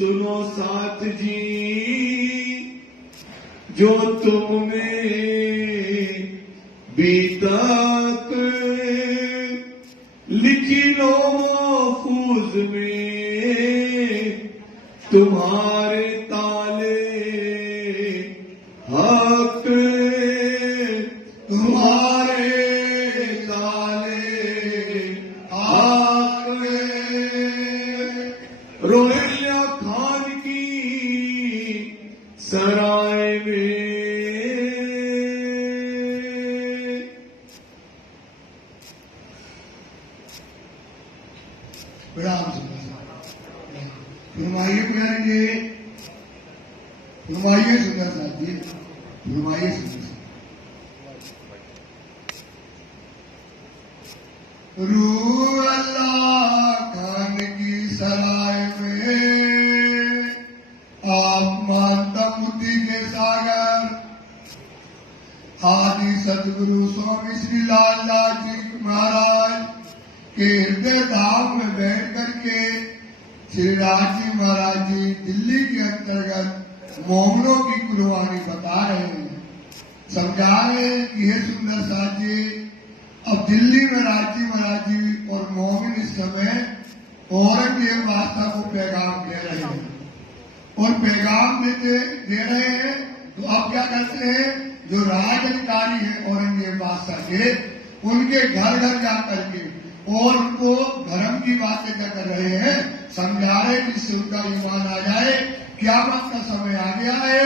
सुनो साथ जी, जो तुम में बीतक लिखी लो महफूज में, तुम्हारे ताले हक, तुम्हारे ताले हक। रोहिल्या खान की सराय में फरमाइए प्यारे जी, फरमाइए सुंदर साहब जी, फरमाइए सुंदर साहब। रूह अल्लाह खान की सराय में आप मानता बुद्धि के सागर आदि सदगुरु स्वामी श्री लाल दास जी महाराज के हृदय धाम में बैठ करके श्री राज जी महाराज जी दिल्ली के अंतर्गत मोमनों की कुर्बानी बता रहे हैं, समझा रहे हैं कि हे सुंदर साथ जी, अब दिल्ली में राज जी महाराज जी और मोमिन इस समय औरंगजेब बादशाह को पैगाम दे रहे हैं, और पैगाम दे रहे हैं तो अब क्या करते हैं, जो राज अधिकारी है औरंगजेब बादशाह के, उनके घर घर जाकर के और उनको धर्म की बातें कर रहे हैं, समझा रहे कि इससे उनका ईमान आ जाए, क़यामत का समय आ गया है,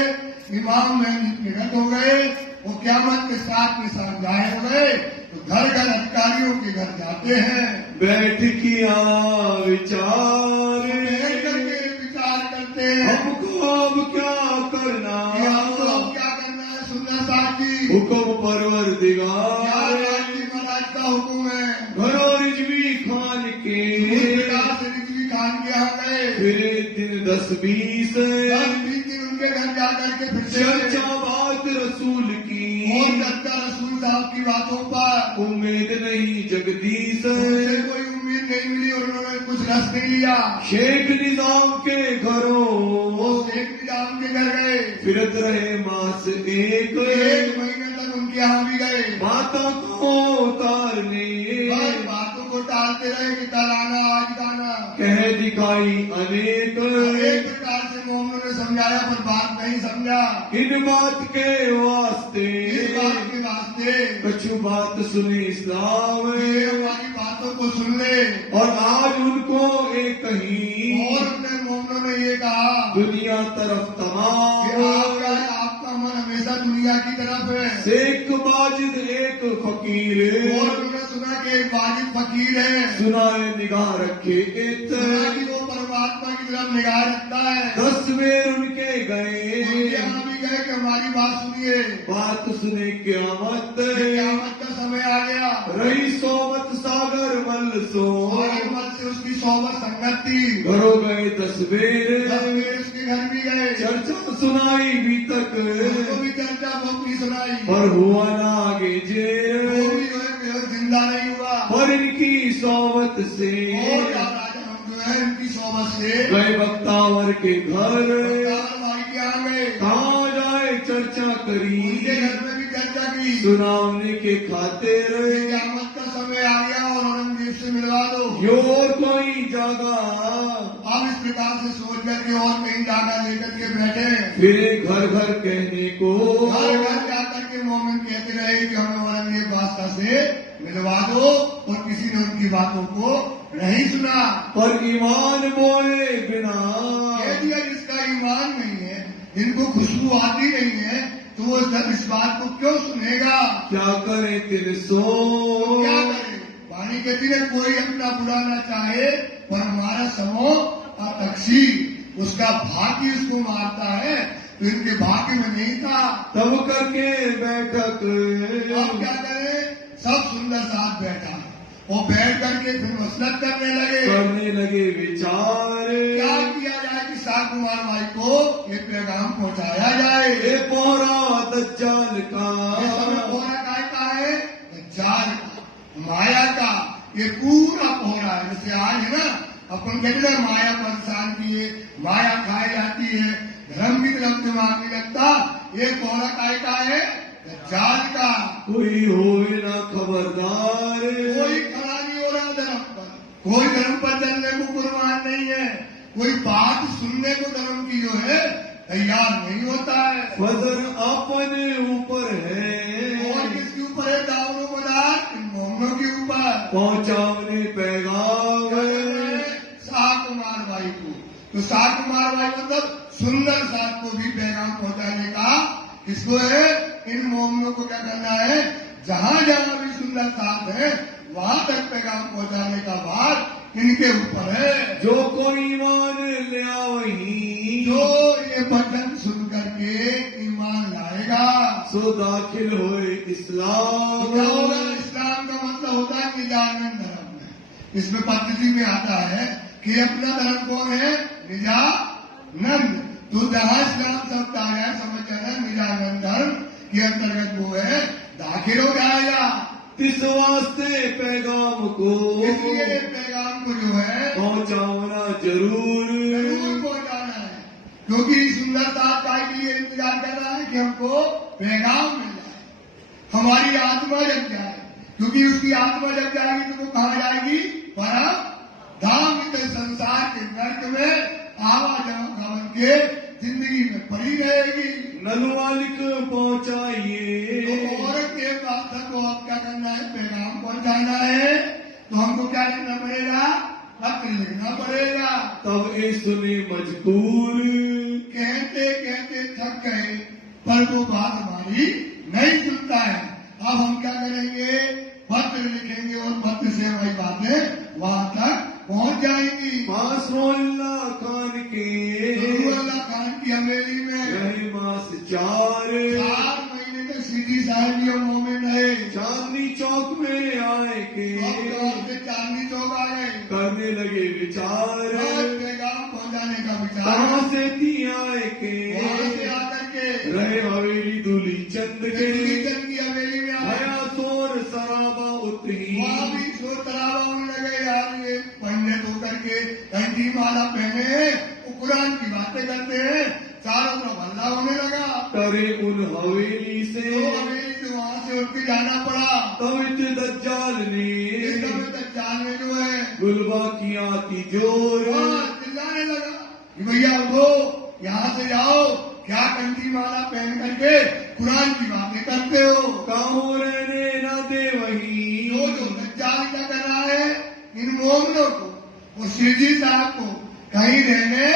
इमाम में निकट हो गए, वो क़यामत के साथ में समझाए हो गए, तो घर घर अधिकारियों के घर जाते हैं, बैठ किया विचार, बैठ करके विचार करते हैं हमको अब क्या करना, हमको अब क्या करना है सुंदर साहब जी, हुक्म परवरदिगार, महाराज का हुक्म है, घरों रिजवी खान के, रिजवी खान के यहाँ गए, फिर दिन 10-20 दिन उनके घर जाकर के फिर चर्चा बात रसूल की, और चर्चा रसूल साहब की बातों पर, उम्मीद नहीं जगदीश, उनसे कोई उम्मीद नहीं मिली और उन्होंने कुछ रस नहीं लिया, शेख निजाम के घरों वो शेख निजाम के घर गए, फिरत रहे मास एक महीने तक उनके यहाँ भी गए, माता को उतारने, बातों को टालते रहे कि कल आना आज गाना, कह दिखाई अनेक प्रकार से मोहम्मद ने समझाया पर बात नहीं समझा, इन बात के वास्ते, इस बात के वास्ते कछु बात सुने इस्लाम, हमारी बातों को सुन ले, और आज उनको एक कहीं, और अपने मोहम्मद ने ये कहा दुनिया तरफ तमाम, आपका मन हमेशा दुनिया की तरफ है, शेख वाजिद एक फकीर, और उन्होंने सुना कि एक वाजिद फकीर है, सुनाए निगाह रखे कि वो परमात्मा की तरफ निगाह रखता है, 10 बेर उनके गए, यहाँ भी गए कि हमारी बात सुनिए, बात सुने क़यामत क़यामत का समय आ गया, रही सोबत सागर मल सो, मत से उसकी सोबत संगत थी, घरों गए 10 बेर, उसके घर भी गए, चर्चा सुनाई भी तक, उसको भी चर्चा बहुत नहीं सुनाई, पर हुआ ना आगे जे, वो भी जो है जिंदा नहीं हुआ, पर इनकी सोबत से, और राजा हम जो है इनकी सोबत से गए बख्तावर के घर, भाई के यहाँ गए, कहाँ जाए चर्चा करी, उनके घर में भी चर्चा की, सुनावने के खातिर, क़यामत का समय आ गया और औरंगजेब से मिलवा दो, यो और कोई जागा, अब इस प्रकार से सोच करके और कहीं जागा लेकर के बैठे, फिर घर घर कहने को, घर घर जाकर के मोमिन कहते रहे कि हमें औरंगजेब बादशाह से मिलवा दो, और किसी ने उनकी बातों को नहीं सुना, पर ईमान बोले बिना, कह दिया जिसका ईमान नहीं है, जिनको खुशबू आती नहीं है, तो वो जब इस बात को क्यों सुनेगा, क्या करे तिल सो, क्या करे, पानी कहती है कोई अपना बुरा ना चाहे, पर हमारा समूह तकसीर उसका भाग्य उसको मारता है, तो इनके भाग्य में नहीं था, तब करके बैठक, अब क्या करें, सब सुंदर साथ बैठा, और बैठ करके फिर मसलत करने लगे विचार, क्या किया जाए कि शाह कुमार भाई को ये पैगाम पहुंचाया जाए, ये पोहरा दज्जाल का, पोहरा का है दज्जाल का, माया का, ये पूरा पोहरा है, जैसे आज है ना अपन कहते हैं माया परेशान की है, माया खाई जाती है, धर्म की तरफ दिमाग नहीं लगता। ये कोहरा काय का है? दज्जाल का। कोई होए ना खबरदार, कोई खड़ा नहीं हो रहा धर्म पर, कोई धर्म पर चलने को कुर्बान नहीं है, कोई बात सुनने को धर्म की जो है तैयार नहीं होता है। फजर अपने ऊपर है, और किसके ऊपर है? दावरों मदार इन मोहम्मदों के ऊपर। पहुंचावने पैगाम सात कुमार भाई को, तो सात कुमार भाई मतलब सुंदर साथ को भी पैगाम पहुंचाने का किसको है? इन मोहम्मदों को क्या करना है? जहां जहां भी सुंदर साथ है वहां तक पैगाम पहुंचाने का भार इनके ऊपर है। जो कोई ईमान ले वही, जो ये वचन सुन करके ईमान लाएगा सो दाखिल होए तो इस्लाम। क्या होगा? इस्लाम का मतलब होता है निजानंद धर्म में। इसमें पद्धति में आता है कि अपना धर्म कौन है? निजानंद। तो जहां इस्लाम शब्द आया समझ जाना निजानंद धर्म के अंतर्गत वो है, दाखिल हो जाएगा। इस वास्ते पैगाम को इसलिए पैगाम को जो है पहुंचाना जरूर पहुंचाना है, क्योंकि सुंदरता का के लिए इंतजार कर रहा है कि हमको पैगाम मिल जाए, हमारी आत्मा जग जाए, क्योंकि उसकी आत्मा जग जाएगी तो वो कहाँ जाएगी? परम धाम। इस संसार के नर्क में आवागमन के जिंदगी में पड़ी रहेगी। नलवालिक पहुंचाइए, तो औरत के पास तक को अब क्या करना है? पैगाम पहुंचाना है। तो हमको क्या लिखना पड़ेगा? पत्र लिखना पड़ेगा। तब ए सुने मजबूर, कहते कहते थक गए पर वो बात हमारी नहीं सुनता है। अब हम क्या करेंगे? पत्र लिखेंगे और पत्र से वही बातें वहां तक पहुंच जाएंगी। पास अल्लाह खान के अल्लाह खान की हवेली में रहे मास 4 महीने तक सीधी साहबी और मोमिन रहे। चांदनी चौक में आए के चांदनी चौक आ गए, करने लगे विचार, पैगाम पहुंचाने का विचार। कहाँ से थी आए के वहां से आकर के रहे हवेली दूली चंद के, चंद की हवेली में आए। भया शोर शराबा उतरी, वहां भी शोर शराबा होने लगे। यार ये पंडित होकर के कंठी माला पहने वो कुरान की बातें करते हैं, चारों तरफ हल्ला होने लगा। करे उन हवेली से तो हवेली से वहां से उठ के जाना पड़ा। तब दज्जाल ने इस समय तक जाल में जो है गुलबा की आती जोर, चिल्लाने लगा कि भैया उठो, यहाँ से जाओ, क्या कंठी माला पहन करके कुरान की बातें करते हो? कहो रहने न दे वही, जो दज्जाल क्या कर रहा है? इन मोमिनों को, वो शिरजी साहब को कहीं रहने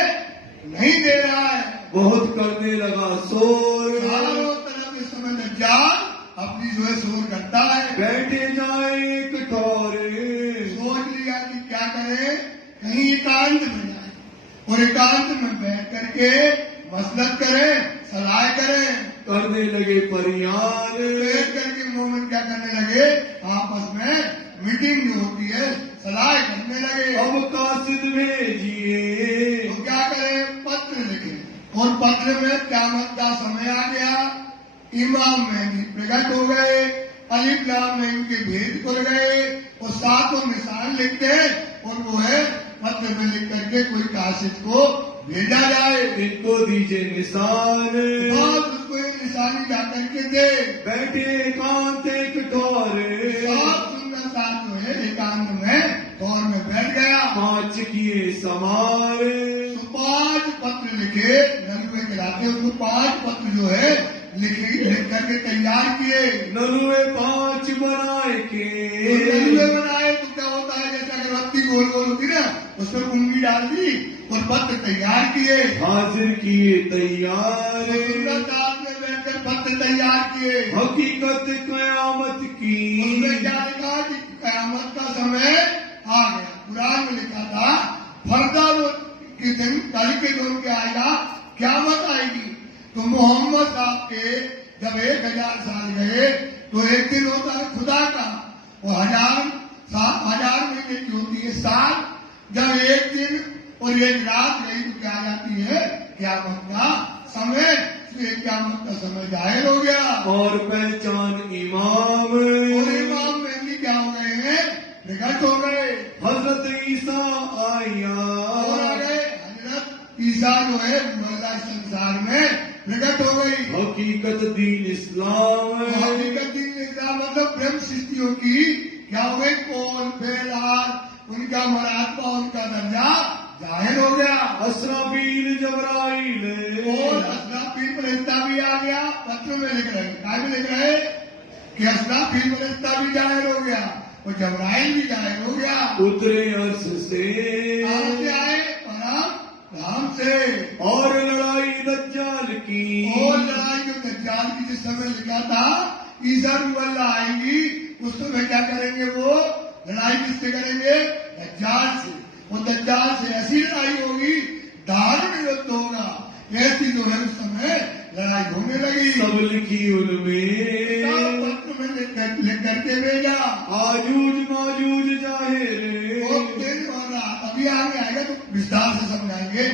नहीं दे रहा है। बहुत करने लगा शोर, चारों तरफ इस समय दज्जाल अपनी जो है शोर करता है। बैठे जाए एक ठौरे, सोच लिया कि क्या करें, कहीं एकांत में जाए और एकांत में बैठ करके मसलत करें, सलाह करें। करने लगे परियार, बैठ करके मोमिन क्या करने लगे? आपस में मीटिंग जो होती है सलाह करने लगे। अब कासिद भेजिए, तो क्या करें? पत्र लिखे और पत्र में क़यामत का समय आ गया, इमाम मेहदी प्रकट हो गए, अलिफ लाम में इनके भेद खुल गए और सातों निशान लिखते हैं और वो है पत्र में लिख करके कोई काशिद को भेजा जाए। इनको दीजिए निशान, और उसको एक निशानी जा करके दे। बैठे एकांत एक ठौरे, सात सुंदर साथ जो है एकांत में दौर में बैठ गया। 5 किए समारे, तो 5 पत्र लिखे, नलवे गिराते उसको 5 पत्र जो है लिख करके तैयार किए। नलवे 5 बनाए के, नलवे बनाए तो क्या होता है? जैसे अगरबत्ती गोल गोल होती ना, उसमें कुंगी डाल दी और पत्र तैयार किए, हाजिर किए तैयार, सुंदरदास में बैठकर पत्र तैयार किए। हकीकत कयामत की, उसमें क्या लिखा कि कयामत का समय आ गया। कुरान में लिखा था फरदा के दिन, कल के दिन क्या आएगा? क़यामत आएगी। तो मोहम्मद साहब के जब 1000 साल गए तो एक दिन होता है खुदा का, वो 1000 महीने की होती है साल। जब एक दिन और एक रात गई तो क्या जाती है? क़यामत का समय। क़यामत का समय जाहिर हो गया और पहचान इमाम, और इमाम मेहदी क्या हो गए हैं? प्रकट हो गए। हजरत ईसा आया, और आ गए हजरत ईसा जो है वल्ला संसार में प्रकट हो गई। हकीकत दीन इस्लाम है। हकीकत दीन इस्लाम मतलब ब्रह्म सृष्टियों की क्या हो गई, कौन बेलार उनका मरात्मा उनका दर्जा जाहिर हो गया। असराफील जबराइल और असराफील फरिश्ता भी आ गया। पत्र में लिख रहे हैं, काय में लिख रहे कि असराफील फरिश्ता भी जाहिर हो गया और जबराइल भी जाहिर हो गया। उतरे अर्श से आए परम धाम से। और लड़ाई दज्जाल की। और लड़ाई जो दज्जाल की जिस समय लिखा था ईसा रुल्ला आएगी उस समय क्या करेंगे, वो लड़ाई किससे करेंगे, दज्जाल से। और दज्जाल से ऐसी लड़ाई होगी, दारुण युद्ध होगा। ऐसी जो है उस समय लड़ाई होने लगी। सब लिखी उनमें पत्र में लिख करके भेजा। आजूज माजूज जाहिर। और दिन और रात अभी आगे आएगा तो विस्तार से समझाएंगे।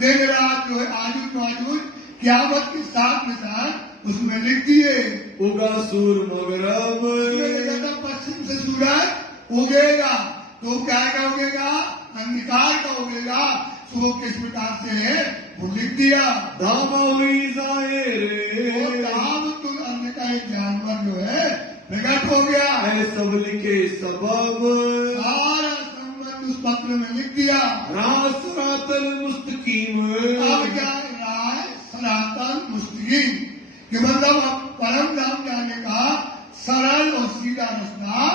दिन रात जो है आजूज माजूज क़यामत के साथ निशान उसमें लिख दिए। उगा सूर मगरब। पश्चिम से सूरज उगेगा तो क्या का उगेगा, अंधकार का उगेगा। सुबह किस प्रकार से है वो लिख दिया। धामा हुई जाहिर। और धाम तुम अन्य का एक जानवर जो है प्रकट हो गया है। सब लिखे सबब। सारा संबंध उस पत्र में लिख दिया। रासरातल मुस्तकीम। अब क्या राय सनातन मुस्लिम कि मतलब अब परम धाम जाने का सरल और सीधा रास्ता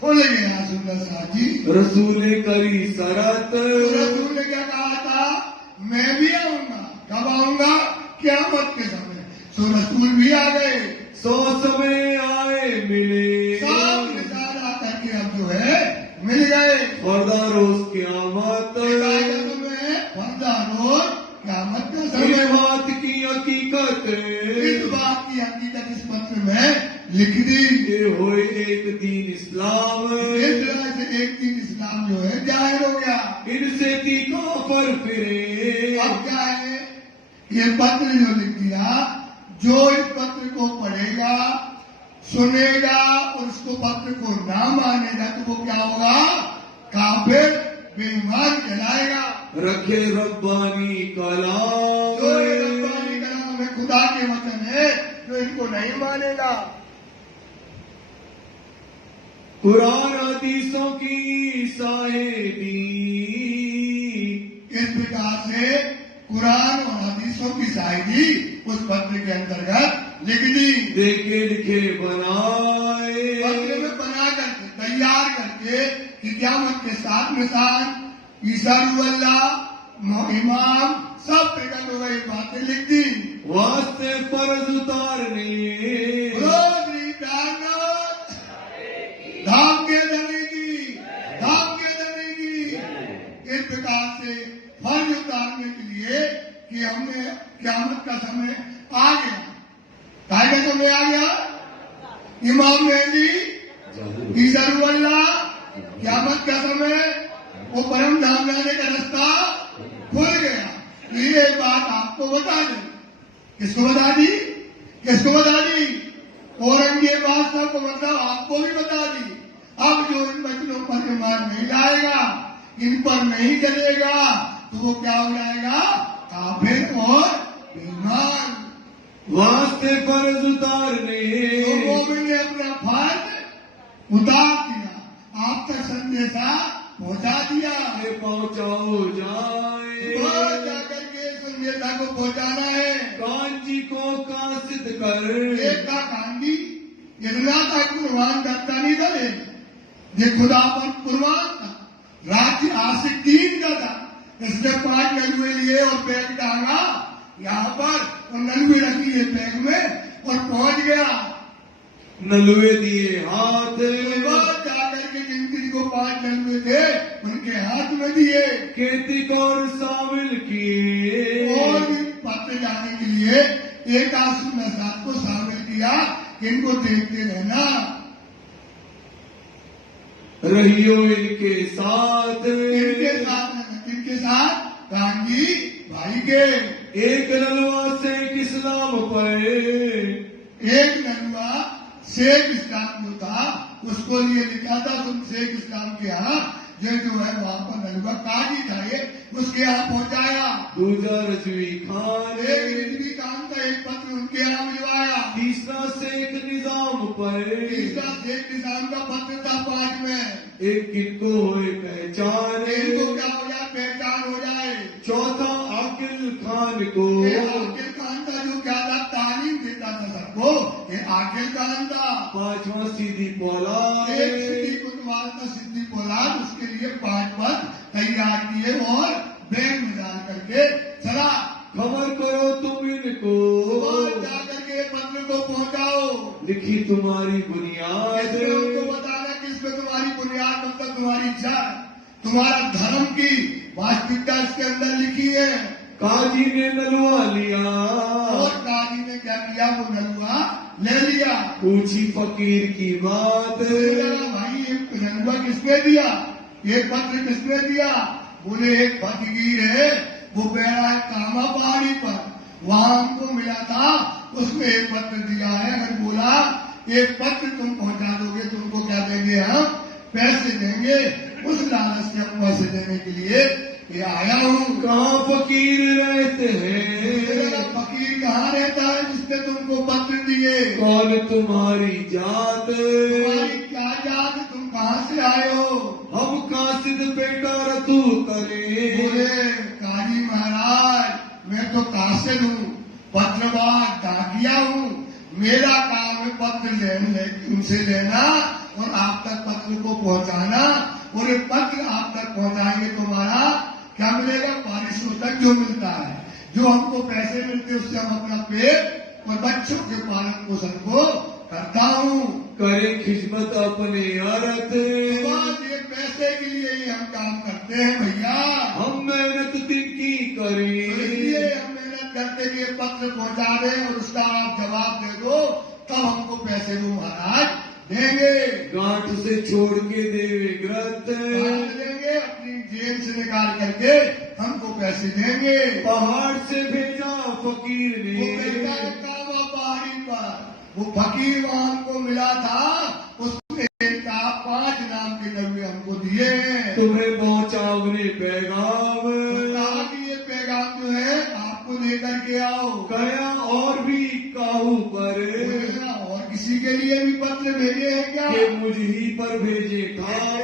खुल गया। सुंदर साहब जी, रसूल करी सरत। तो रसूल ने क्या कहा था, मैं भी आऊंगा। कब आऊंगा, क़यामत के समय। तो रसूल भी आ गए। 100 समय आए मिले। सब निशान आकर के अब जो है मिल गए। फरदा रोज क़यामत। फरदा रोज क़यामत का इस समय। बात की हकीकत। इस बात की हकीकत इस पत्र में लिख दी। ये होए एक दीन इस्लाम। इस तरह से एक दिन इस्लाम जो है जाहिर हो गया। इनसे की काफर फिरे। अब क्या है, ये पत्र जो लिख दिया, जो इस पत्र को पढ़ेगा सुनेगा और इसको पत्र को ना मानेगा तो वो क्या होगा, काफिर बेईमान कहलाएगा। रखे रब्बानी कलाम। जो ये रब्बानी कलाम है, खुदा के वचन है, जो इनको नहीं मानेगा। कुरान हदीसों की साहिबी। इस प्रकार से कुरान और हदीसों की शायरी उस पत्र के अंतर्गत लिख दी। देखे लिखे बनाए। पत्र में बना करके तैयार करके कि क़यामत के साथ निशान ईसा रुल्ला इमाम सब प्रकट हो गई, बातें लिख दी। वास्ते फर्ज उतारने। धाम के धनी की, धाम के धनी की। इस प्रकार से फर्ज उतारने के लिए कि हमने क़यामत का समय आ गया। काय का समय आ गया, इमाम मेहदी ईसा रुल्ला क़यामत का समय, वो परम धाम जाने का रास्ता खुल गया। ये बात आपको बता दें। किसको बता दी, किसको बता दी, औरंगजेब को मतलब आपको भी बता दी। अब जो इन बच्चों पर ईमान नहीं लाएगा, इन पर नहीं चलेगा, तो वो क्या हो जाएगा, काफिर और बेईमान। वास्ते फर्ज उतारने। तो मोमिन ने अपना फर्ज उतार दिया, आप तक संदेशा पहुंचा दिया। पहुंचाओ जाए। जाकर के संदेशा को पहुंचाना है। कांची को कासिद कर। एक था कांडी, इतना था कुर्बान करता नहीं था, ये खुदा पर कुर्बान था। राज्य आशिक दीन का था। इसने 5 नलुए लिए और बैग डाला यहाँ पर, और नलुए रखी है बैग में और पहुंच गया। नलुए दिए हाथ। जाकर के जिनकी को 5 नलुए थे उनके हाथ में दिए। खेती और शामिल किए। और पत्र जाने के लिए एक आंसू नसाद को शामिल किया। इनको देखते रहना, रहियो इनके साथ। इनके साथ गांधी भाई के। एक नलवा शेख इस्लाम पर। एक नलवा शेख इस्लाम जो था उसको लिए लिखा था, तुम शेख इस्लाम के यहाँ ये जो है वहाँ पर नलुआ काजी था ये, उसके यहाँ पहुँचाया। दूजा रजवी खान एक रिजवी खान का एक पत्र उनके यहाँ भिजवाया। तीसरा शेख निजाम पर तीसरा शेख निजाम का पत्र था 5 में। एक किनको होए पहचान इनको क्या हो जाए, पहचान हो जाए। चौथा आकिल खान को ये आकिल खान का जो क्या था, तालीम देता था सबको, ये आकिल खान था। पांचवा सीधी पौलाद एक सिद्धि कुतवाल का सिद्धि पौलाद, उसके लिए 5 पद तैयार किए और बैग में डाल करके चला। खबर करो तुम इनको सुबह जा करके पत्र को पहुंचाओ। लिखी तुम्हारी बुनियाद इसमें उनको बताना कि इसमें तुम्हारी बुनियाद मतलब तुम्हारी इच्छा, तुम्हारा धर्म की वास्तविकता इसके अंदर लिखी है। काजी ने नलवा लिया और काजी ने क्या किया, वो नलुआ ले लिया। पूछी फकीर की बात भाई ये नलुआ किसने दिया, ये पत्र किसने दिया? बोले एक फकीर है, वो बैठा है कामा पहाड़ी पर, वहाँ हमको मिला था, उसमें एक पत्र दिया है। अगर बोला एक पत्र तुम पहुँचा दोगे तुमको क्या देंगे, हम पैसे देंगे। उस लालच से हम पैसे देने के लिए ये आया हूँ। कहाँ फकीर रहते हैं? फकीर कहाँ रहता है जिसने तुमको पत्र दिए? कौन तुम्हारी जात? तुम्हारी क्या जात, तुम कहाँ से आए हो? हम कासिद बेटा रतू करे। बोले काजी महाराज मैं तो कासिद हूँ, पत्रवार डाकिया हूँ, मेरा काम है पत्र लेने तुमसे लेना और आप तक पत्र को पहुँचाना, और ये पत्र आप तक पहुँचाएंगे तुम्हारा क्या मिलेगा, पारितोषिक जो मिलता है, जो हमको पैसे मिलते हैं उससे हम अपना पेट और बच्चों के पालन पोषण को करता हूँ। करे खिदमत अपने अर्थ, ये पैसे के लिए ही हम काम करते हैं भैया। हम मेहनत तिनकी करें, तो इसलिए हम मेहनत करते कि ये पत्र पहुँचा दें और उसका आप जवाब दे दो, तब हमको पैसे वो महाराज देंगे। गांठ से छोड़ के देवे ग्रंथ, देंगे अपनी जेब से निकाल करके हमको पैसे देंगे। पहाड़ से भेजा फकीर वो भेजा ने, कावा पहाड़ी पर, वो फकीर वहाँ हमको मिला था, उसने कहा 5 नाम के नबी हमको दिए हैं, तुम्हें पहुँचावने पैगाम। कहा कि ये पैगाम जो है आपको लेकर के आओ। कया और भी काहू पर और किसी के लिए भी पत्र भेजे हैं क्या? के मुझ ही पर भेजे यही खाम।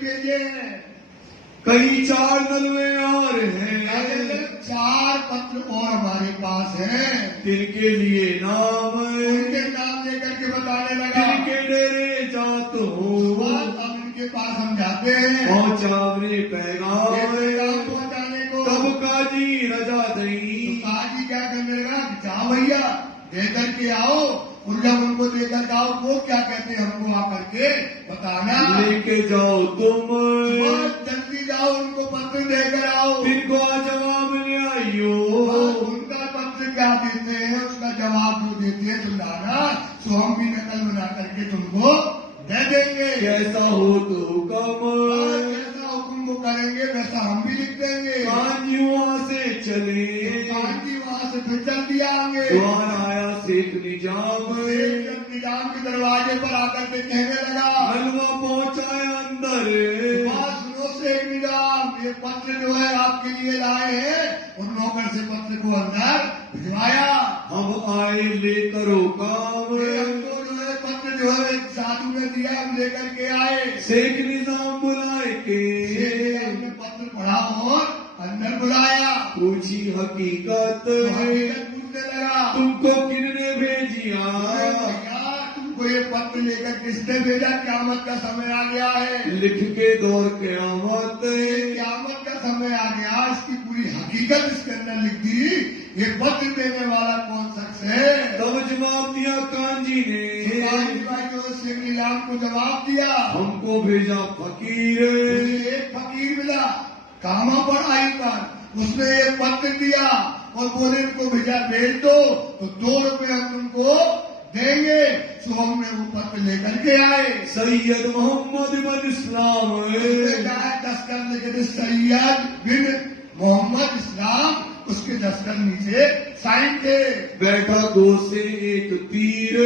भेजे हैं। कई 4 नलवे और हैं, 4 पत्र और हमारे पास हैं। तिनके लिए नाम, उनके नाम लेकर के बताने लगा। तिनके डेरे जात हो, अब इनके पास हम जाते हैं पहुँचावने पैगाम। पहुँचाने को। तब काजी रजा तो दई, काजी क्या करने लगा, जाओ भैया देकर के आओ। और जब उनको देकर के आओ वो क्या कहते हैं हमको आकर के बताना। लेके जाओ तुम, बहुत जल्दी जाओ उनको पत्र देकर आओ। तिनको जवाब ले आइयो। उनका पत्र क्या देते हैं उसका जवाब जो देते हैं तो लाना, तो हम भी नकल बना करके तुमको दे देंगे। कैसा हो तो हुक्म, जैसा हुक्म वो करेंगे वैसा हम भी लिख देंगे। कांजी वहाँ से चले, कांजी वहाँ से फिर जल्दी आएंगे। द्वार आया शेख निजाम, निजाम के दरवाजे पर आकर के कहने लगा, हलवा पहुँचाया अंदर। बात सुनो शेख निजाम, ये पत्र जो है आपके लिए लाए हैं। और नौकर से पत्र को अंदर भिजवाया। हम आए लेकर काम, हमको जो है पत्र जो है एक साधु ने दिया, हम लेकर के आए। शेख निजाम बुलाए के, हमने पत्र पढ़ा और अंदर बुलाया। पूछी हकीकत, पूछने लगा तुमको किसने भेजिया? भैया तुमको ये पत्र लेकर किसने भेजा? क़यामत का समय आ गया है। लिख के दौर क़यामत, क़यामत का समय आ गया, इसकी पूरी हकीकत इसके अंदर लिख दी। ये पत्र देने वाला कौन शख्स है? तब जवाब दिया कांजी ने, जो शेख नीलाम को जवाब दिया, हमको भेजा फकीर। एक फकीर मिला कामा पढ़ाई पर, उसने ये पत्र दिया और बोले इनको भेजा भेज दो तो 2 रुपए हम तुमको देंगे। सो हमने वो पत्र लेकर के आए। सैयद मोहम्मद बिन इस्लाम, 10 कर लेकर सैयद बिन मोहम्मद इस्लाम, उसके 10 कर नीचे साइन थे। बैठा 2 से 1 तीर,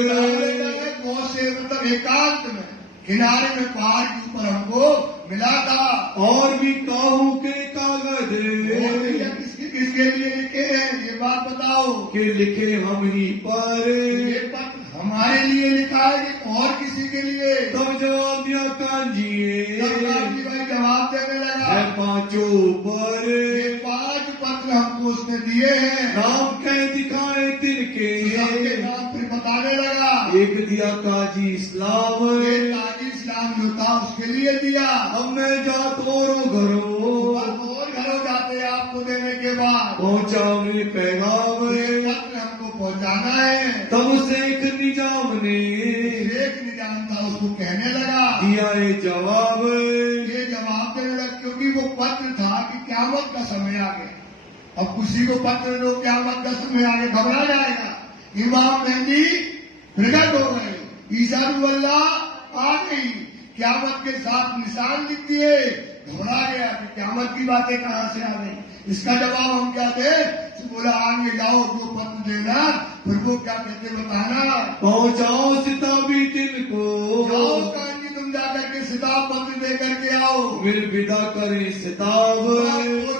2 से मतलब एकांत में किनारे में पहाड़ के ऊपर हमको मिला था। और भी काहू के कागज और भैया किसके लिए लिखे हैं ये बात बताओ। के लिखे हम ही पर। ये पत्र हमारे लिए लिखा है कि और किसी के लिए। तब जवाब दिया कांजिए तब काजी भाई जवाब देने लगा, है पांचों पर। ये 5 पत्र हमको उसने दिए हैं। नाम कह दिखाए तिनके सबके नाम फिर बताने लगा। एक दिया काजी इस्लाम ये काजी इस्लाम जो था उसके लिए दिया। अब मैं जात औरों घरों और घरों जाते आपको देने के बाद पहुंचा मेरे पैगाम। ये पत्र हमको पहुंचाना है। तब से एक निजाम ने एक निजाम था उसको कहने लगा, दिया ये जवाब। ये जवाब देने लगा क्योंकि वो पत्र था कि क़यामत का समय आ गया। अब किसी को पत्र दो क़यामत का समय आगे घबरा जाएगा। इमाम मेहदी प्रकट हो गए, ईसा अल्लाह आ गई, क़यामत के साथ निशान लिख दिए। घबरा गया कि क़यामत की बातें कहाँ से आ गई। इसका जवाब हम क्या दे। तो बोला आगे जाओ जो पत्र देना फिर वो क्या कहते बताना। पहुंचाओ सिताबी तिनको जाओ काजी तुम जाकर के सिताब पत्र दे करके आओ। मिल विदा करे सिताब। वो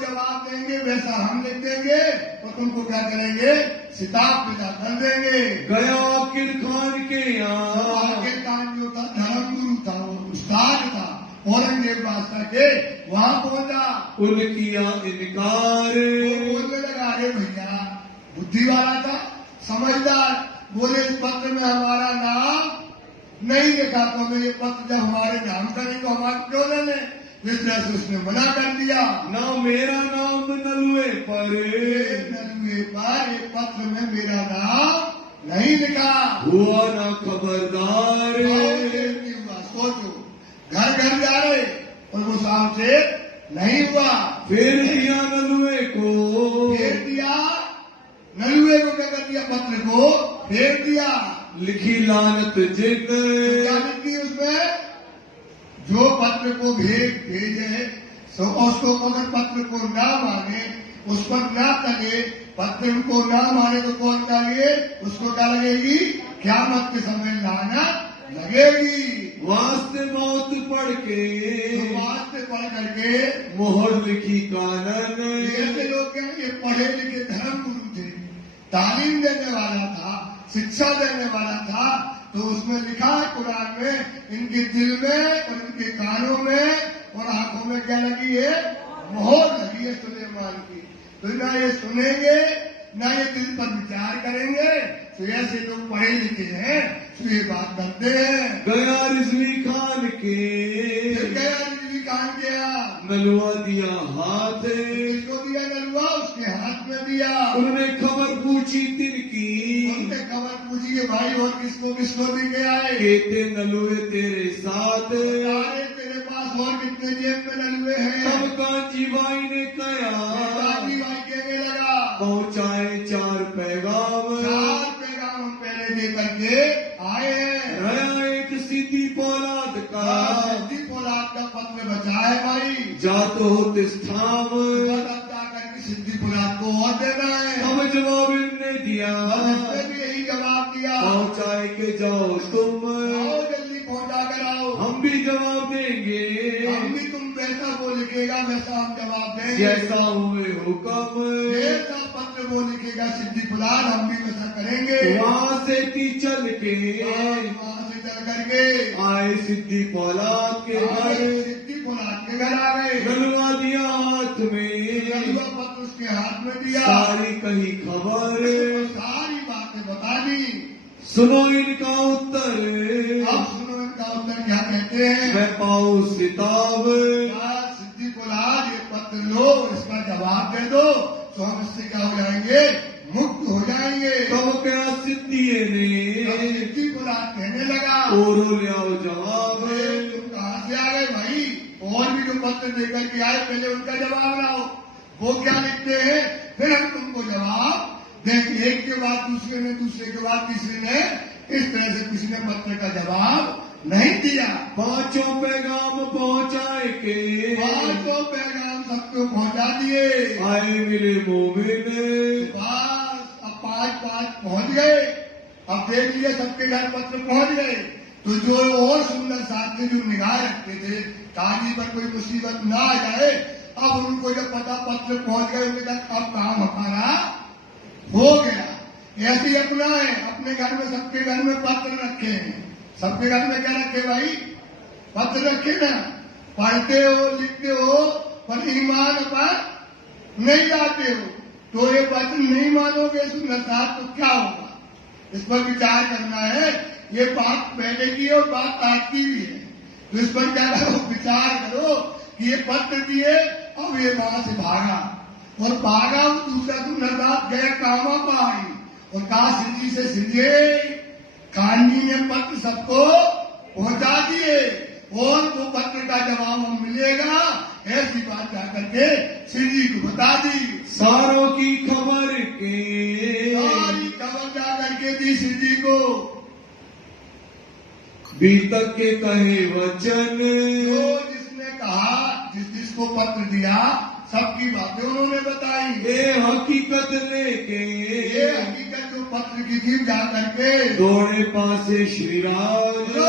जवाब देंगे वैसा हम लिख देंगे और तुमको क्या करेंगे सिताब विदा कर देंगे। गया आकिर खान के यहाँ आगे कान जो था धर्मगुरु था, वो उस्ताद था औरंगजेब बादशाह के, वहाँ पहुंचा। उनकिया इनकार। वो बोलने लगा अरे भैया बुद्धि वाला था समझदार, बोले इस पत्र में हमारा नाम नहीं लिखा तो हमें ये पत्र जब हमारे नाम का नहीं तो हमारे क्यों लेने। इस तरह से उसने मना कर दिया। ना मेरा नाम नलुए पर नलुए पर एक पत्र में मेरा नाम नहीं लिखा। हुआ ना खबरदार। नहीं हुआ। सोचो घर घर जा रहे और वो शाम से नहीं हुआ। फिर दिया नलुए को फेर दिया नलुए को, क्या कर दिया पत्र को फेर दिया। लिखी लानत जिन क्या लिखी उसमें, जो पत्र को भेजे तो उसको अगर पत्र को ना माने, उस पर ना चले, पत्र को ना माने तो कौन चाहिए उसको क्या लगेगी क़यामत के समय लानत लगेगी। वास्ते मौत पढ़ के वास्ते पढ़ करके मोहर लिखी कानन। ऐसे लोग क्या ये पढ़े लिखे धर्म गुरु थे, तालीम देने वाला था, शिक्षा देने वाला था, तो उसमें लिखा है कुरान में इनके दिल में और इनके कानों में और आंखों में क्या लगी है मोहर लगी है सुलेमान की। तो ना ये सुनेंगे ना ये दिल पर विचार करेंगे। तो ऐसे लोग पढ़े लिखे हैं तो ये बात करते हैं। गया रिजवी खान के फिर गया रिजवी खान गया, नलुआ दिया हाथ। किसको दिया नलुआ, उसके हाथ में दिया। उन्होंने खबर पूछी तिनकी उनने खबर पूछी कि भाई और किसको किसको भी के आए। कहते नलुए तेरे साथ। अरे तेरे पास और कितने जेब में नलुए हैं। तब कांची बाई ने कहा काजी भाई कहने लगा पहुंचाए 4 पैगाम। 4 पैगाम हम पहले दे करके आए हैं। रहा एक सीधी पौलाद का सिद्धि पोलाद का पत्र बचा है भाई। जातो हो तिस्थाम। तब जाकर के सिद्धि पोलाद को और देना है। अब जवाब इनने दिया इसने भी यही जवाब दिया, पहुंचाए के जाओ तुम। आओ जल्दी पहुंचा कर आओ, हम भी जवाब देंगे हम भी तुम वैसा वो लिखेगा वैसा हम जवाब देंगे। जैसा हुए हुक्म। जैसा पत्र वो लिखेगा सिद्धि पोलाद हम भी वैसा करेंगे। वहाँ से ती चल के वहाँ से चल करके आए सिद्धि पौलाद के घर। सिद्धि पोलाद के घर आ गए। नलवा दिया हाथ में नलुआ पत्र उसके हाथ में दिया। सारी कही खबर। सारी बातें बता दी। सुनो इनका उत्तर अब सुनो इनका उत्तर क्या कहते हैं। मैं पाऊँ सिताब। सिद्धि पोलाद ये पत्र लो, इसका जवाब दे दो तो हम इससे क्या हो जाएंगे मुक्त हो जाएंगे। तब क्या सिद्धिए अब ने सिद्धि पोलाद कहने लगा ओरो ले आओ जवाब। अरे तुम कहाँ से आ गए भाई, और भी जो पत्र देकर के आए पहले उनका जवाब लाओ, वो क्या लिखते हैं फिर हम तुमको जवाब देंगे। एक के बाद दूसरे ने, दूसरे के बाद तीसरे ने, इस तरह से किसी ने पत्र का जवाब नहीं दिया। 5 पैगाम पहुंचाए के 5 पैगाम सबको पहुंचा दिए। आए मिले मोमिन। बस अब 5 पहुंच गए। अब देख लिए सबके घर पत्र पहुंच गए। तो जो और सुंदर साथ थे जो निगाह रखते थे ताजी पर कोई मुसीबत ना आ जाए, अब उनको जब पता पत्र पहुंच गए उन्होंने कहा अब काम हमारा हो गया। ऐसे ही अपना है, अपने घर में सबके घर में पत्र रखे हैं। सबके घर में क्या रखे भाई? पत्र रखे ना। पढ़ते हो लिखते हो पर ईमान पर नहीं लाते हो, तो ये पत्र नहीं मानोगे सुंदर साथ तो क्या होगा? इस पर विचार करना है। ये बात पहले की है और बात आज की भी है, तो इस पर क्या करो? विचार करो कि ये पत्र दिए, अब ये वहां से भागा और भागा दूसरा सुंदर साथ गए कामा पाई और कहा सिंधी से सिंधे कांजी ने पत्र सबको पहुंचा दिए और वो पत्र का जवाब हम मिलेगा, ऐसी बात जाकर के सिंधी को बता दी। सारों की खबर के सारी खबर जाकर के दी सिंधी को। बीतक के कहे वचन तो जिसने कहा, जिसको पत्र दिया सबकी बातें उन्होंने बताई। ये हकीकत लेके ये हकीकत जो पत्र की थी जाकर के दौड़े पासे श्री राज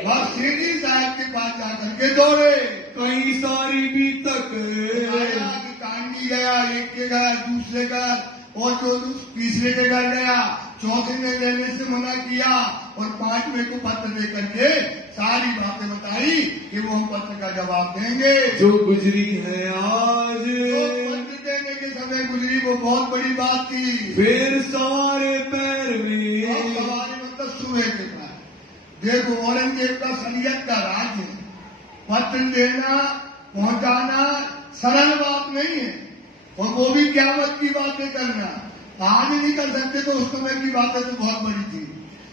बस सीधी साहब के पास जाकर के दौड़े। कई सारी बीतक आया कि कांडी गया एक के घर दूसरे घर और जो तीसरे के घर गया, चौथे ने लेने से मना किया और पांचवें को पत्र दे करके सारी बातें बताई कि वो हम पत्र का जवाब देंगे। जो गुजरी है आज तो पत्र देने के समय गुजरी वो बहुत बड़ी बात थी। फिर सवारे पैर में और सवारी मतलब सुबह के बाद देखो औरंगजेब का शरीयत का राज है, पत्र देना पहुंचाना सरल बात नहीं है और वो भी क़यामत की बातें करना आज नहीं कर सकते, तो उस समय की बातें तो बहुत बड़ी थी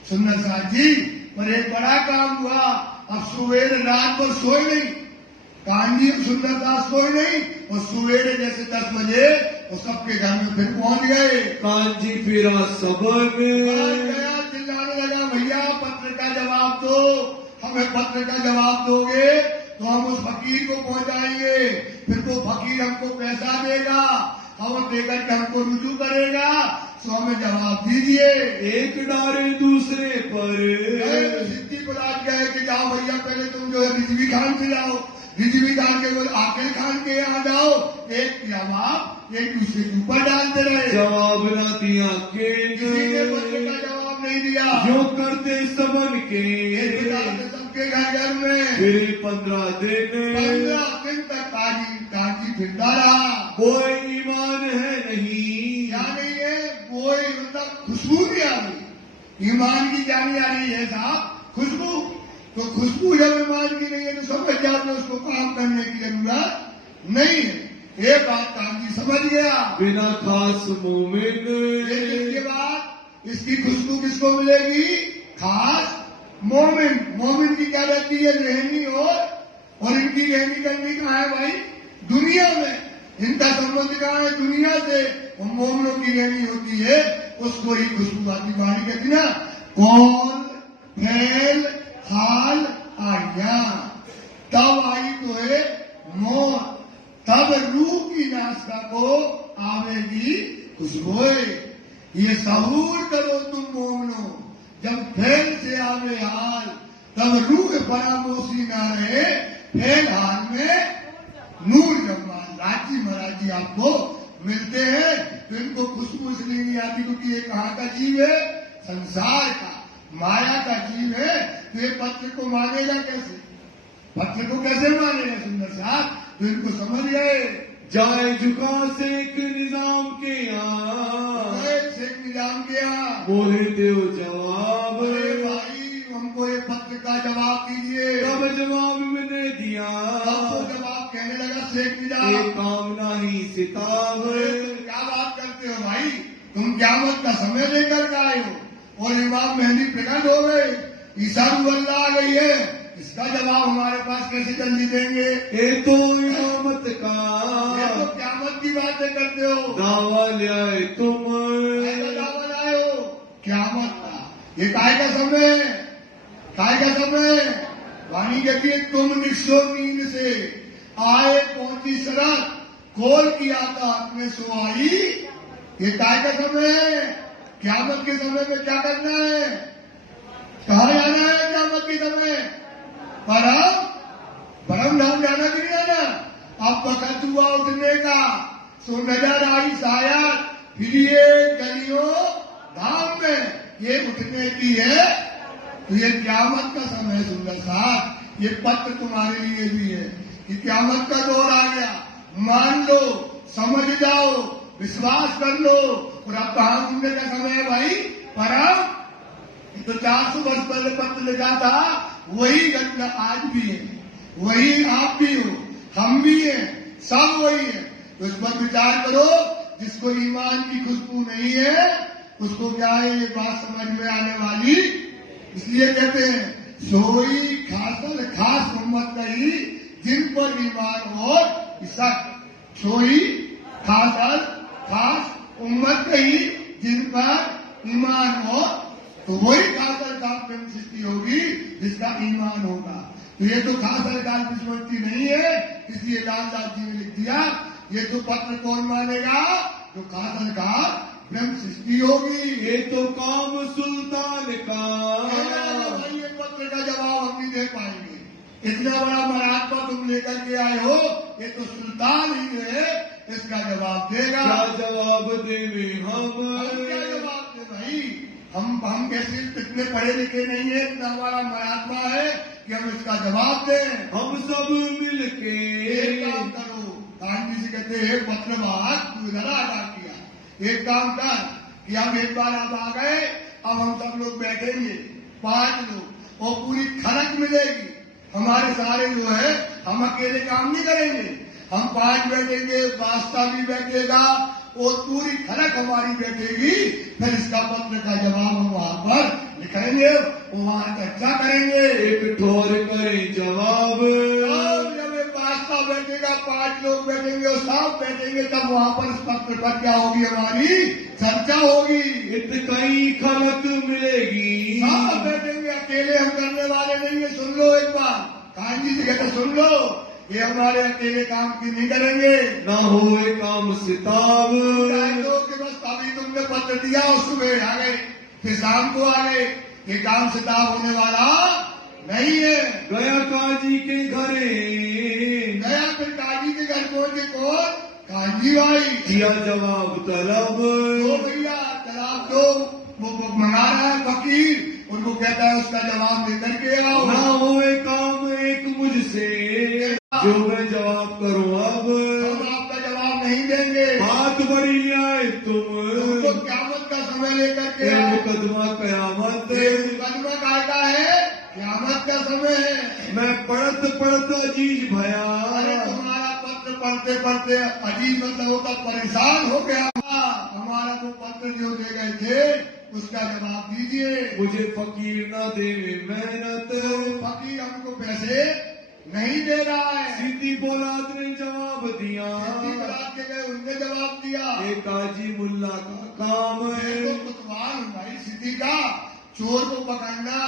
सुंदर साथ जी। पर एक बड़ा काम हुआ, अब सवेरे रात को सोए नहीं, कांजी सुंदर दास सोए नहीं और सवेरे जैसे 10 बजे वो सबके घर में फिर पहुंच गए। कांजी फिरा सबन गया चिल्लाने लगा भैया पत्र का जवाब दो, हमें पत्र का जवाब दोगे तो हम उस फकीर को पहुंचाएंगे, फिर वो फकीर हमको पैसा देगा और देकर के हमको रुजू करेगा, तो हमें जवाब दीजिए। एक डारे दूसरे पर सिद्धि बुला गए कि जाओ भैया पहले तुम जो है रिजवी खान से जाओ, रिजवी खान के बोले आकिल खान के यहाँ जाओ, एक जवाब एक दूसरे के ऊपर डालते रहे। जवाब न दिया के किसी ने पत्र का जवाब नहीं दिया। जो करते सबन के सबके घर में फिर 15 दिन तक काजी फिरता रहा। कोई ईमान है नहीं, क्या नहीं है? कोई मतलब खुशबू नहीं आ रही, ईमान की जानी आ रही है साहब खुशबू। तो खुशबू जब ईमान की नहीं है तो समझ जाते उसको काम करने की जरूरत नहीं है। ये बात काजी समझ गया। बिना खास मोमिन इसके बाद इसकी खुशबू किसको मिलेगी? खास मोमिन। मोमिन की क्या रहती है? रहनी और इनकी रहनी करनी कहाँ है भाई? दुनिया में। इनका संबंध कहाँ है? दुनिया से। और मोमिनों की रहनी होती है उसको ही खुशबू आती। वाणी कहती ना कौन फैल हाल आया, तब आई तो है मौत, तब रूह की नाश्ता को आवेगी खुशबू। ये सहूर करो तुम मोमनो, जब फैल से आवे हाल, तब रूह फरामोशी ना रहे, फैल हाल में नूर जमान। राजी महाराज जी आपको मिलते हैं तो इनको खुशबू इसलिए नहीं आती क्योंकि ये कहाँ का जीव है? संसार का, माया का जीव है। तो ये पत्र को मानेगा कैसे? पत्र को कैसे मानेगा सुंदर साहब? तो इनको समझ गए। जाए झुका शेख निजाम के यहाँ, शेख निजाम के यहाँ बोले देव जवाब, भाई हमको ये पत्र का जवाब दीजिए। तब जवाब मैंने दिया, तो जवाब कहने लगा शेख निजाम, ये कामना ही सिताब। क्या बात करते हो भाई? तुम क़यामत का समय लेकर के आए हो और इमाम मेहदी प्रकट हो गए, ईसा अल्लाह आ गई है, इसका जवाब हमारे पास कैसे जल्दी देंगे? ये तो इमामत का, ये तो क़यामत की बातें करते हो। दावा ले आए तुम, दावा लाए हो क़यामत का। ये काय का समय? काय का समय? वाणी कहती है तुम निशो नींद से आए पहुंची शरत, खोल किया था अपने सोआई। ये काय का समय है? क़यामत के समय में क्या करना है? कहा जाना है क़यामत के समय? परम धाम जाना कि नहीं जाना? अब वक्त हुआ उठने का, सो नजर आई शायद फिर ये गलियों धाम में ये उठने की है। तो ये क़यामत का समय सुंदर साहब, ये पत्र तुम्हारे लिए भी है कि क़यामत का दौर आ गया, मान लो, समझ जाओ, विश्वास कर लो। और अब कहाँ घूमने का समय है भाई? परम तो 400 वर्ष पहले पत्र लिखा था, वही घटना आज भी है, वही आप भी हो, हम भी हैं, सब वही है। तो इस पर विचार करो। जिसको ईमान की खुशबू नहीं है उसको क्या है ये बात समझ में आने वाली। इसलिए कहते हैं सोई खासल खास उम्मत नहीं जिन पर ईमान और शक। सोई खासल खास उम्मत नहीं जिन पर ईमान हो, तो वही खासल खास सृष्टि होगी जिसका ईमान होगा। तो ये तो खासल खास सृष्टि नहीं है, इसलिए लालदास जी ने लिख दिया ये तो पत्र कौन मानेगा? जो खासल खास ब्रह्म सृष्टि होगी। ये तो काम सुल्तान का। ये पत्र का जवाब हम नहीं दे पाएंगे। इतना बड़ा महात्मा तुम लेकर के आए हो, ये तो सुल्तान ही है, इसका जवाब देगा। क्या जवाब देवे हम? क्या जवाब दे भाई? हम कैसे इतने पढ़े लिखे नहीं है, इतना हमारा महात्मा है कि हम इसका जवाब दें। हम सब मिलके एक काम करो, गांधी जी कहते हैं पत्र बाहर तू इधर आजा किया। एक काम कर कि हम एक बार आप आ गए, अब हम सब लोग बैठेंगे 5 लोग और पूरी खलक मिलेगी। हमारे सारे जो है हम अकेले काम नहीं करेंगे, हम 5 बैठेंगे, वास्ता भी बैठेगा और पूरी खलक हमारी बैठेगी। फिर इसका पत्र का जवाब हम वहां पर लिखेंगे, वहां चर्चा करेंगे, एक ठोर करें जवाब। और जब एक वास्ता बैठेगा, 5 लोग बैठेंगे और सब बैठेंगे, तब वहां पर इस पत्र पर क्या होगी? हमारी चर्चा होगी। इत कई खलक मिलेगी। सब बैठेंगे, अकेले हम करने वाले नहीं है। सुन लो एक बार, गांधी जी कहते सुन लो, ये हमारे अकेले काम की नहीं करेंगे। ना होए काम सिताब। कि बस अभी तुमने पत्र दिया और सुबह आ गए, फिर शाम को आ गए, ये काम सिताब होने वाला नहीं है। गया काजी के घरे, गया फिर काजी के घर पहुंचे कौन? काजी भाई। किया जवाब तलब। दो भैया जवाब दो, वो मंगा रहा है फकीर, उनको कहता है उसका जवाब देकर के आओ। ना होए काम एक मुझसे, जो मैं जवाब करूं अब। हम आपका जवाब नहीं देंगे। बात बड़ी न्याय तुमको तुम, क़यामत का समय लेकर के ये आए। मुकदमा कयामत। ये मुकदमा काटा है, क़यामत का समय है। मैं पढ़त अजीज भया। अरे तुम्हारा पत्र पढ़ते पढ़ते अजीज मतलब होता परेशान हो गया। हमारा वो पत्र जो दे गए थे उसका जवाब दीजिए। मुझे फकीर न देवे मेहनत। फकीर हमको पैसे नहीं दे रहा है। सीधी बोलाद ने जवाब दिया। सिद्धि बरात के गए, उनने जवाब दिया ये काजी मुल्ला का काम मैं है। तो कुतवाल हूँ भाई सिद्धि का। चोर को पकड़ना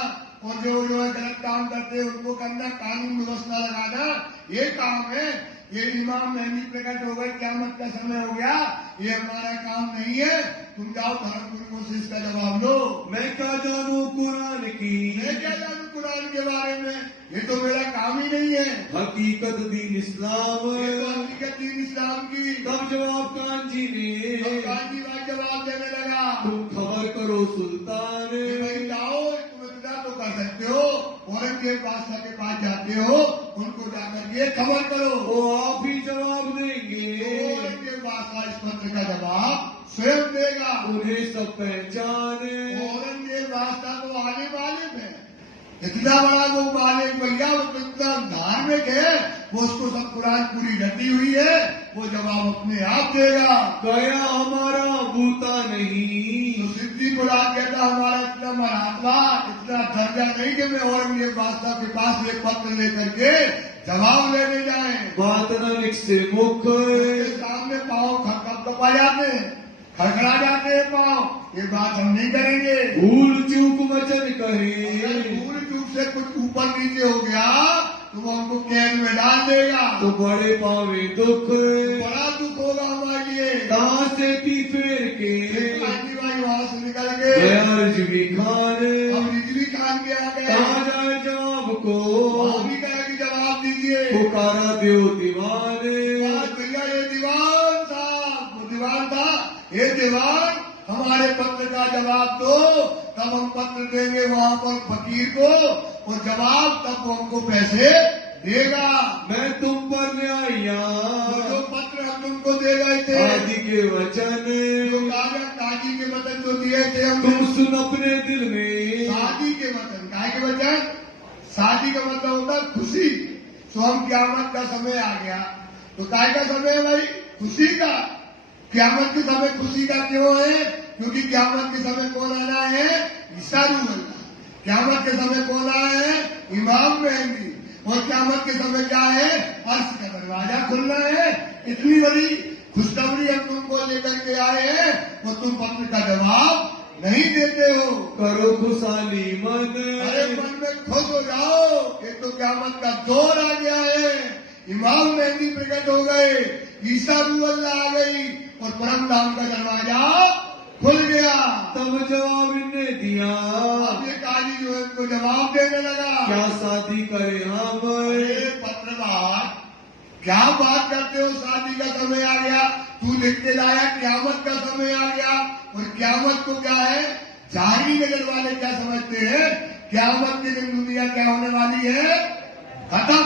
और जो है गलत काम करते हैं उनको करना, कानून व्यवस्था लगाना, ये काम है। ये इमाम मेहंदी प्रकट हो गए, क़यामत का समय हो गया, ये हमारा काम नहीं है। तुम जाओ धर्म गुरुओं से इसका जवाब लो। मैं क्या जानू कुरान की, मैं क्या जानू कुरान के बारे में, ये तो मेरा काम ही नहीं है। हकीकत दीन इस्लाम। ये तो हकीकत दीन इस्लाम की। तब जवाब कांजी ने, और गांधी भाई जवाब देने लगा, तुम खबर करो सुल्तान। भाई जाओ, तुम इतना तो कर सकते हो, औरंगजेब बादशाह के पास जाते हो, उनको जाकर के खबर करो, वो आप ही जवाब देंगे। औरंगजेब बादशाह इस पत्र का जवाब स्वयं देगा। उन्हें सब पहचाने। औरंगजेब बादशाह तो आने वाले में इतना बड़ा वो मालिक भैया, वो तो इतना धार्मिक है, वो उसको सब कुरान पूरी रटी हुई है, वो जवाब अपने आप देगा। गया हमारा बूता नहीं। तो सिद्धि कुरान कहता हमारा इतना महात्मा, इतना दर्जा नहीं कि मैं औरंगजेब बादशाह के पास एक पत्र लेकर के जवाब लेने जाए। बात न लिख से मुख, उसके सामने पाँव कपा जाते हैं, खड़खड़ा जाते हैं पाँव, ये बात हम नहीं करेंगे। भूल चूक वचन कहे। अगर भूल चूक से कुछ ऊपर नीचे हो गया तो वो हमको कैद में डाल देगा, तो बड़े पावे दुख। बड़ा दुख होगा हमारे लिए। कहाँ से पी फेर के भाई वहां से निकल के गया रिजवी खान। अब रिजवी खान के हे दीवान हमारे पत्र का जवाब दो, तब हम पत्र देंगे वहां पर फकीर को, और जवाब तब वो हमको पैसे देगा। मैं तुम पर न्याया और जो पत्र हम तुमको दे गए थे, आदि के वचन जो काजी के वचन जो दिए थे हम, तुम सुन अपने दिल में। शादी के वचन, काय के वचन? शादी का मतलब होता है खुशी। तो हम क़यामत का समय आ गया, तो काय का समय है भाई? खुशी का। क़यामत के समय खुशी का क्यों है? क्योंकि क़यामत के समय कौन आना है? ईसा रूह अल्लाह। क़यामत के समय कौन आना है? इमाम मेहदी। और क़यामत के समय क्या है? अर्श का दरवाजा खुलना है। इतनी बड़ी खुशखबरी हम तुमको लेकर के आए हैं, और तुम पत्र का जवाब नहीं देते हो। करो खुशहाली मन। अरे मन में खुश हो जाओ, ये तो क़यामत का दौर आ गया है। इमाम मेहदी प्रकट हो गए, ईसा रूह अल्लाह आ गई, और परम धाम का दरवाजा खुल गया। तब जवाब इनने दिया, अब ये काजी जो है उनको जवाब देने लगा, क्या शादी करे हम? अरे पत्रकार, क्या बात करते हो? शादी का समय आ गया, तू लिख के लाया क़यामत का समय आ गया। और क़यामत को क्या है? जाहिरी नजर वाले क्या समझते हैं? क़यामत के दिन दुनिया क्या होने वाली है? खत्म,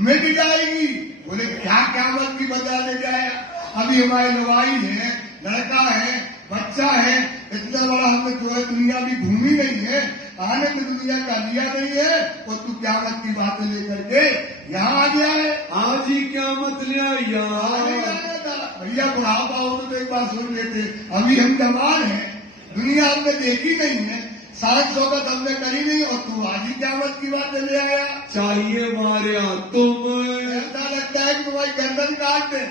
मिट जाएगी। बोले क्या क़यामत की बजा ले जाए? अभी हमारे लवाई है, लड़का है, बच्चा है, इतना बड़ा हमें जो है दुनिया की घूमी नहीं है, आनंद दुनिया का लिया नहीं है, और तू क़यामत की बातें लेकर के यहाँ आ गया है। आज ही क़यामत ले आया। भैया बुढ़ापा हो तो एक बार सुन लेते, अभी हम जवान हैं, दुनिया हमने देखी नहीं है, सारा शौकत हमने करी नहीं, और तू आज ही क़यामत की बातें ले आया। चाहिए मारे तुम। ऐसा लगता है कि तुम्हारी गर्दन काट दे,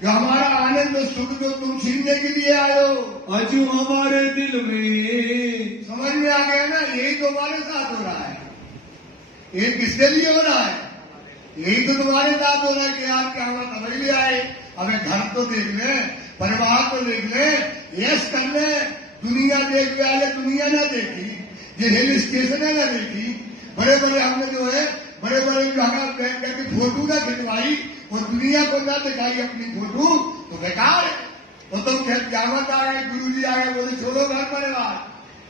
कि हमारा आनंद और सुख जो तुम छीनने के लिए आए हो। अजू हमारे दिल में। समझ में आ गया ना? यही तो हमारे साथ हो रहा है। ये किसके लिए हो रहा है? यही तो तुम्हारे साथ हो रहा है कि यार क़यामत अभी ले आए, हमें घर तो देख ले, परिवार तो देख ले, यश कर ले, दुनिया देख वाले दुनिया ना देखी, ये हिल स्टेशन ना देखी, बड़े बड़े हमने जो है बड़े बड़े जगह बैठ करके फोटो ना खिंचवाई, और दुनिया को ना दिखाई अपनी फोटो, तो बेकार है। वो तो फिर क़यामत आ गए, गुरु जी आ गए, बोले छोड़ो घर परिवार,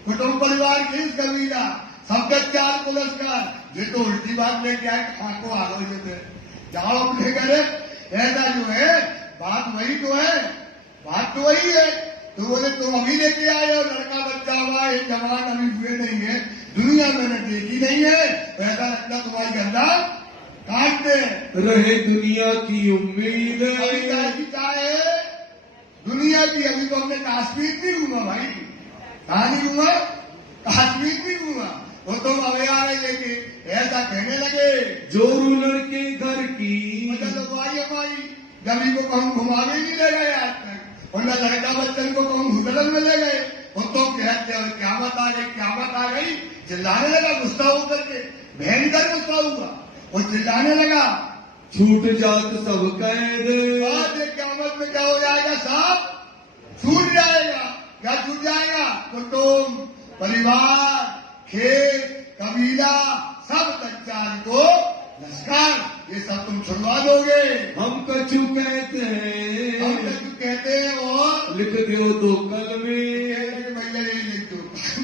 कुटुंब परिवार खींच कबीला, सबका चार पुरस्कार, ये तो उल्टी बात लेके आए, खाको आ गए जाओ अपने घरे। ऐसा जो है बात वही तो है, बात तो वही है। तो बोले तुम अभी लेके आए हो, लड़का बच्चा हुआ, एक जवान अभी हुए नहीं है, दुनिया मैंने देखी नहीं है, ऐसा लगता तुम्हारी गर्दन काट दे। रहे दुनिया की उम्मीद। अभी क्या है? दुनिया की। अभी तो हमने काश्मीर नहीं घूमा भाई, कहा नहीं घूमा? काश्मीर नहीं घूमा, वो तो अभी आ रहे लेके ऐसा कहने लगे, जोरू लड़के घर की। मतलब भाई हमारी जमी को कहूँ घुमावे नहीं ले गए आज तक, और न लड़का बच्चन को कहूँ होटल में ले गए, और तो कहते क़यामत आ गई, क़यामत आ गई, चिल्लाने लगा गुस्सा होकर के, भयंकर गुस्सा हुआ और चिल्लाने लगा, छूट जात सब कैद। बाद क़यामत में क्या हो जाएगा? सब छूट जाएगा। क्या छूट जाएगा? कुटुंब, परिवार, खेत, कबीला, सब कच्चार को लश्कर, ये सब तुम छुड़वा दोगे। हम कछु कहते हैं, हम कछु कहते हैं, और लिख दो तो कल में। भैया यही लिख दो।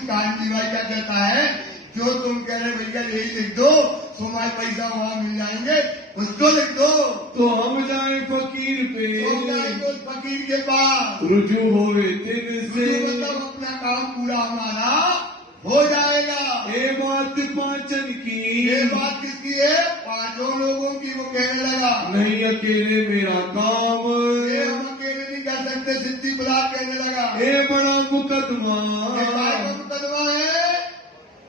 कांति भाई क्या कहता है? जो तुम कह रहे भैया यही लिख दो, तुम्हारे पैसा वहां मिल जाएंगे, उसको लिख दो। तो हम जाए फकीर पे, तो जाएंगे उस फकीर के पास, रुजू होवे दिन से। मतलब अपना काम पूरा हमारा हो जाएगा। ये बात पाचन की। ये बात किसकी है? पांचों लोगों की। वो कहने लगा, नहीं अकेले मेरा काम, ये हम अकेले नहीं कर सकते। सिद्धि बुला कहने लगा, ये बड़ा मुकदमा। ये काय मुकदमा है?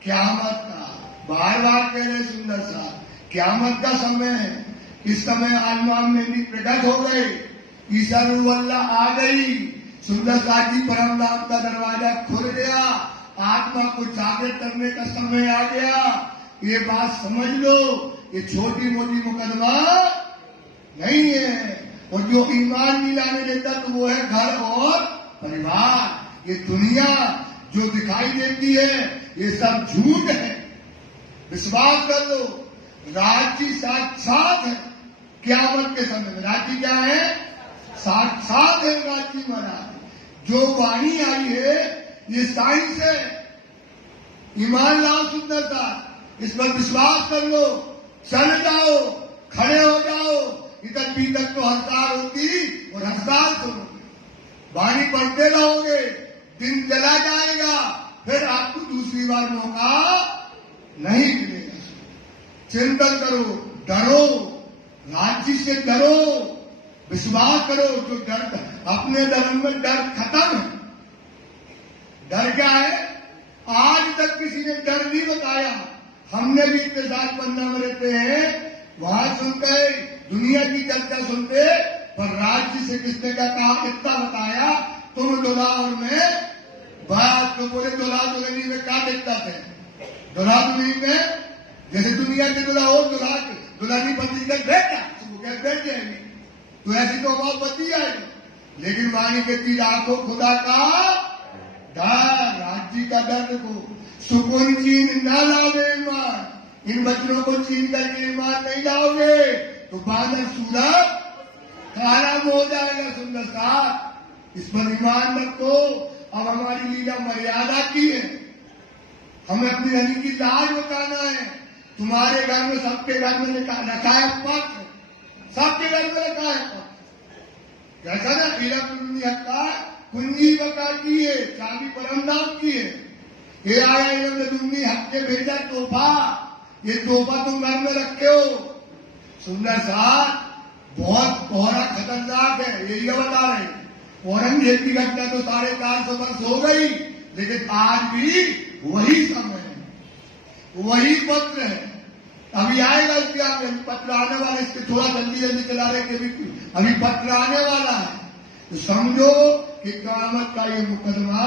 क़यामत का। बार बार कह रहे सुंदर सा, क़यामत का समय है। इस समय इमाम मेहदी प्रकट हो गए, ईसा रूह अल्लाह आ गई, सुंदर सा जी परम धाम का दरवाजा खुल गया, आत्मा को जागृत करने का समय आ गया। ये बात समझ लो, ये छोटी मोटी मुकदमा नहीं है। और जो ईमान नहीं लाने देता तो वो है घर और परिवार। ये दुनिया जो दिखाई देती है ये सब झूठ है, विश्वास कर लो। राज्य साक्षात है क़यामत के समय में। राज्य क्या है? साक्षात है राज्य महाराज। जो वाणी आई है ये साइंस है। ईमान लाओ सुंदर सा, इस पर विश्वास कर लो, चल जाओ, खड़े हो जाओ। इधर भीतर तो हड़ताल होती और हड़ताल सुनोगे, वाणी पढ़ते रहोगे, दिन चला जाएगा, फिर आपको दूसरी बार मौका नहीं मिलेगा। चिंतन करो, डरो, राज्य से डरो, विश्वास करो। जो डर, अपने धर्म में डर खत्म है। डर क्या है? आज तक किसी ने डर नहीं बताया। हमने भी इतने साल पन्ना में रहते हैं, वहां सुनते दुनिया की चर्चा सुनते, पर राज्य से किसने क्या कहा, कितना बताया, तुम दुल्हा और मैं बात तो बोले दुल्हा दुल्हनी में क्या दिखता थे? दुल्हा दुल्हनी में जैसे दुनिया के दुल्हा हो, दुल्हा दुल्हनी पत्नी का बेटा, तो वो क्या बैठ जाएगी, तो ऐसी तो अभाव बती आएगी। लेकिन वाणी के तीर आंखों खुदा का डर, राज्य का डर को सुकून चीन न लाओगे ईमान। इन बच्चों को छीन करके ईमान नहीं लाओगे तो बादल सूरज खराब हो जाएगा। सुंदर साथ, इस पर ईमान रखो। अब हमारी लीला मर्यादा की है, हमें अपनी हरी की लाज बताना है। तुम्हारे घर में, सबके घर में रखा है पत्र, सबके घर में रखा है पत्र। जैसा ना इला कुंजी बका की है, चाबी परमदाम की है। ये आया इन्होंने दुन्नी हक के भेजा तोहफा, ये तोहफा तुम घर में रखे हो। सुंदर साथ, बहुत कोहरा खतरनाक है, यही बता रहे हैं। औरंगजेब की घटना तो 450 वर्ष हो गई, लेकिन आज भी वही समय है, वही पत्र है। अभी आएगा इसके आगे पत्र आने वाला, इसके थोड़ा जल्दी जल्दी चला रहे कि अभी पत्र आने वाला है। तो समझो कि क़यामत का ये मुकदमा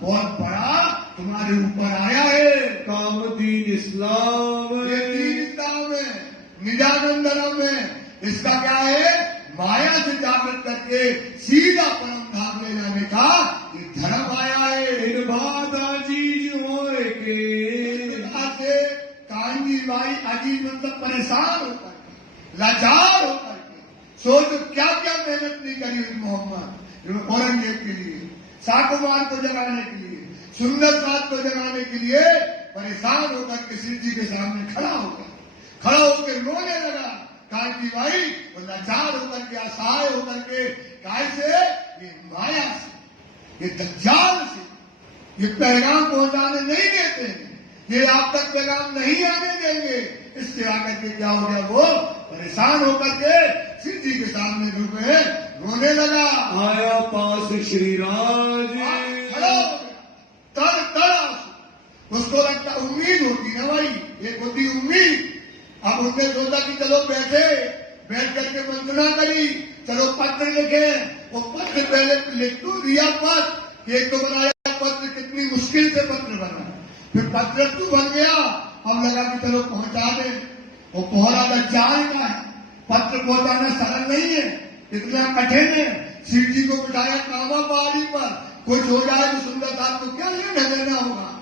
बहुत बड़ा तुम्हारे ऊपर आया है। काम दीन इस्लाम, ये दीन इस्लाम है, निजानंद धर्म है। इसका क्या है? माया से जागृत करके सीधा परम धाम ले जाने का ये धर्म आया है। इन बात अजीज होए के से कांजी भाई अजीज मतलब परेशान होकर के, लाचार होकर के, सोचो क्या क्या मेहनत नहीं करी हुई मोहम्मद औरंगजेब के लिए, साकुमार को जगाने के लिए, सुंदर साथ को जगाने के लिए परेशान होकर के शिव जी के सामने खड़ा होकर रोने लगा। कांजी भाई और लाचार होकर के, असहाय होकर के, कैसे? ये माया से, ये दज्जाल से ये पैगाम पहुंचाने नहीं देते, ये आप तक पैगाम नहीं आने देंगे। इससे आकर के क्या हो गया? वो परेशान होकर के शिव जी के सामने रोने लगा। आया पास श्री राज, खड़ा हो गया, उसको लगता उम्मीद होती ना भाई, एक होती उम्मीद। अब उसने सोचा कि चलो बैठ करके वंदना करी, चलो पत्र लिखे। वो पत्र पहले लिख तो दिया, पत्र एक तो बनाया, पत्र कितनी मुश्किल से पत्र बना, फिर पत्र तो बन गया। अब लगा कि चलो पहुंचा दे। वो कोहरा दज्जाल का है, पत्र पहुंचाना सरल नहीं है, इतना कठिन है। शिव जी को बिठाया कामा पहाड़ी पर, कुछ हो जाए तो सुंदर साथ को क्या लेना देना होगा।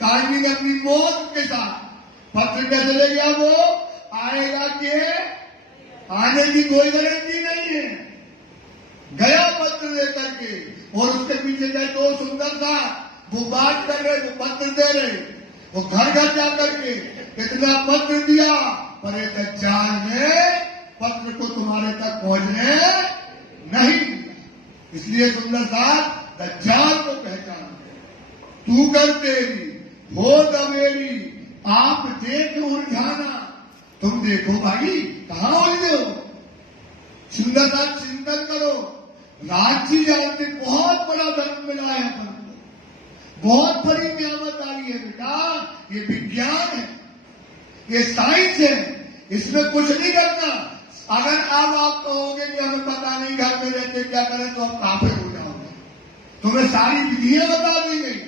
काजी ने अपनी मौत के साथ पत्र कैसे ले गया? वो आएगा कि आने की कोई गारंटी नहीं है। गया पत्र लेकर के, और उसके पीछे गए तो सुंदर था, वो बात कर रहे, वो पत्र दे रहे, वो घर घर जाकर के इतना पत्र दिया, पर एक दज्जाल ने पत्र को तुम्हारे तक पहुंचने नहीं दिया। इसलिए सुंदर साथ दज्जाल को पहचान, तू कर तेरी हो दमेरी, आप देख उलझाना। तुम देखो भाई कहां उलझे हो। सुंदर साथ चिंतन करो, राज्य जानते बहुत बड़ा धर्म मिला है अपन को, बहुत बड़ी नियामत आई है बेटा। ये विज्ञान है, ये साइंस है, इसमें कुछ नहीं करना। अगर अब आप कहोगे कि हमें पता नहीं घर में रहते क्या करें, तो आप काफिर हो जाओगे। तुम्हें सारी विधियां बता दी गई,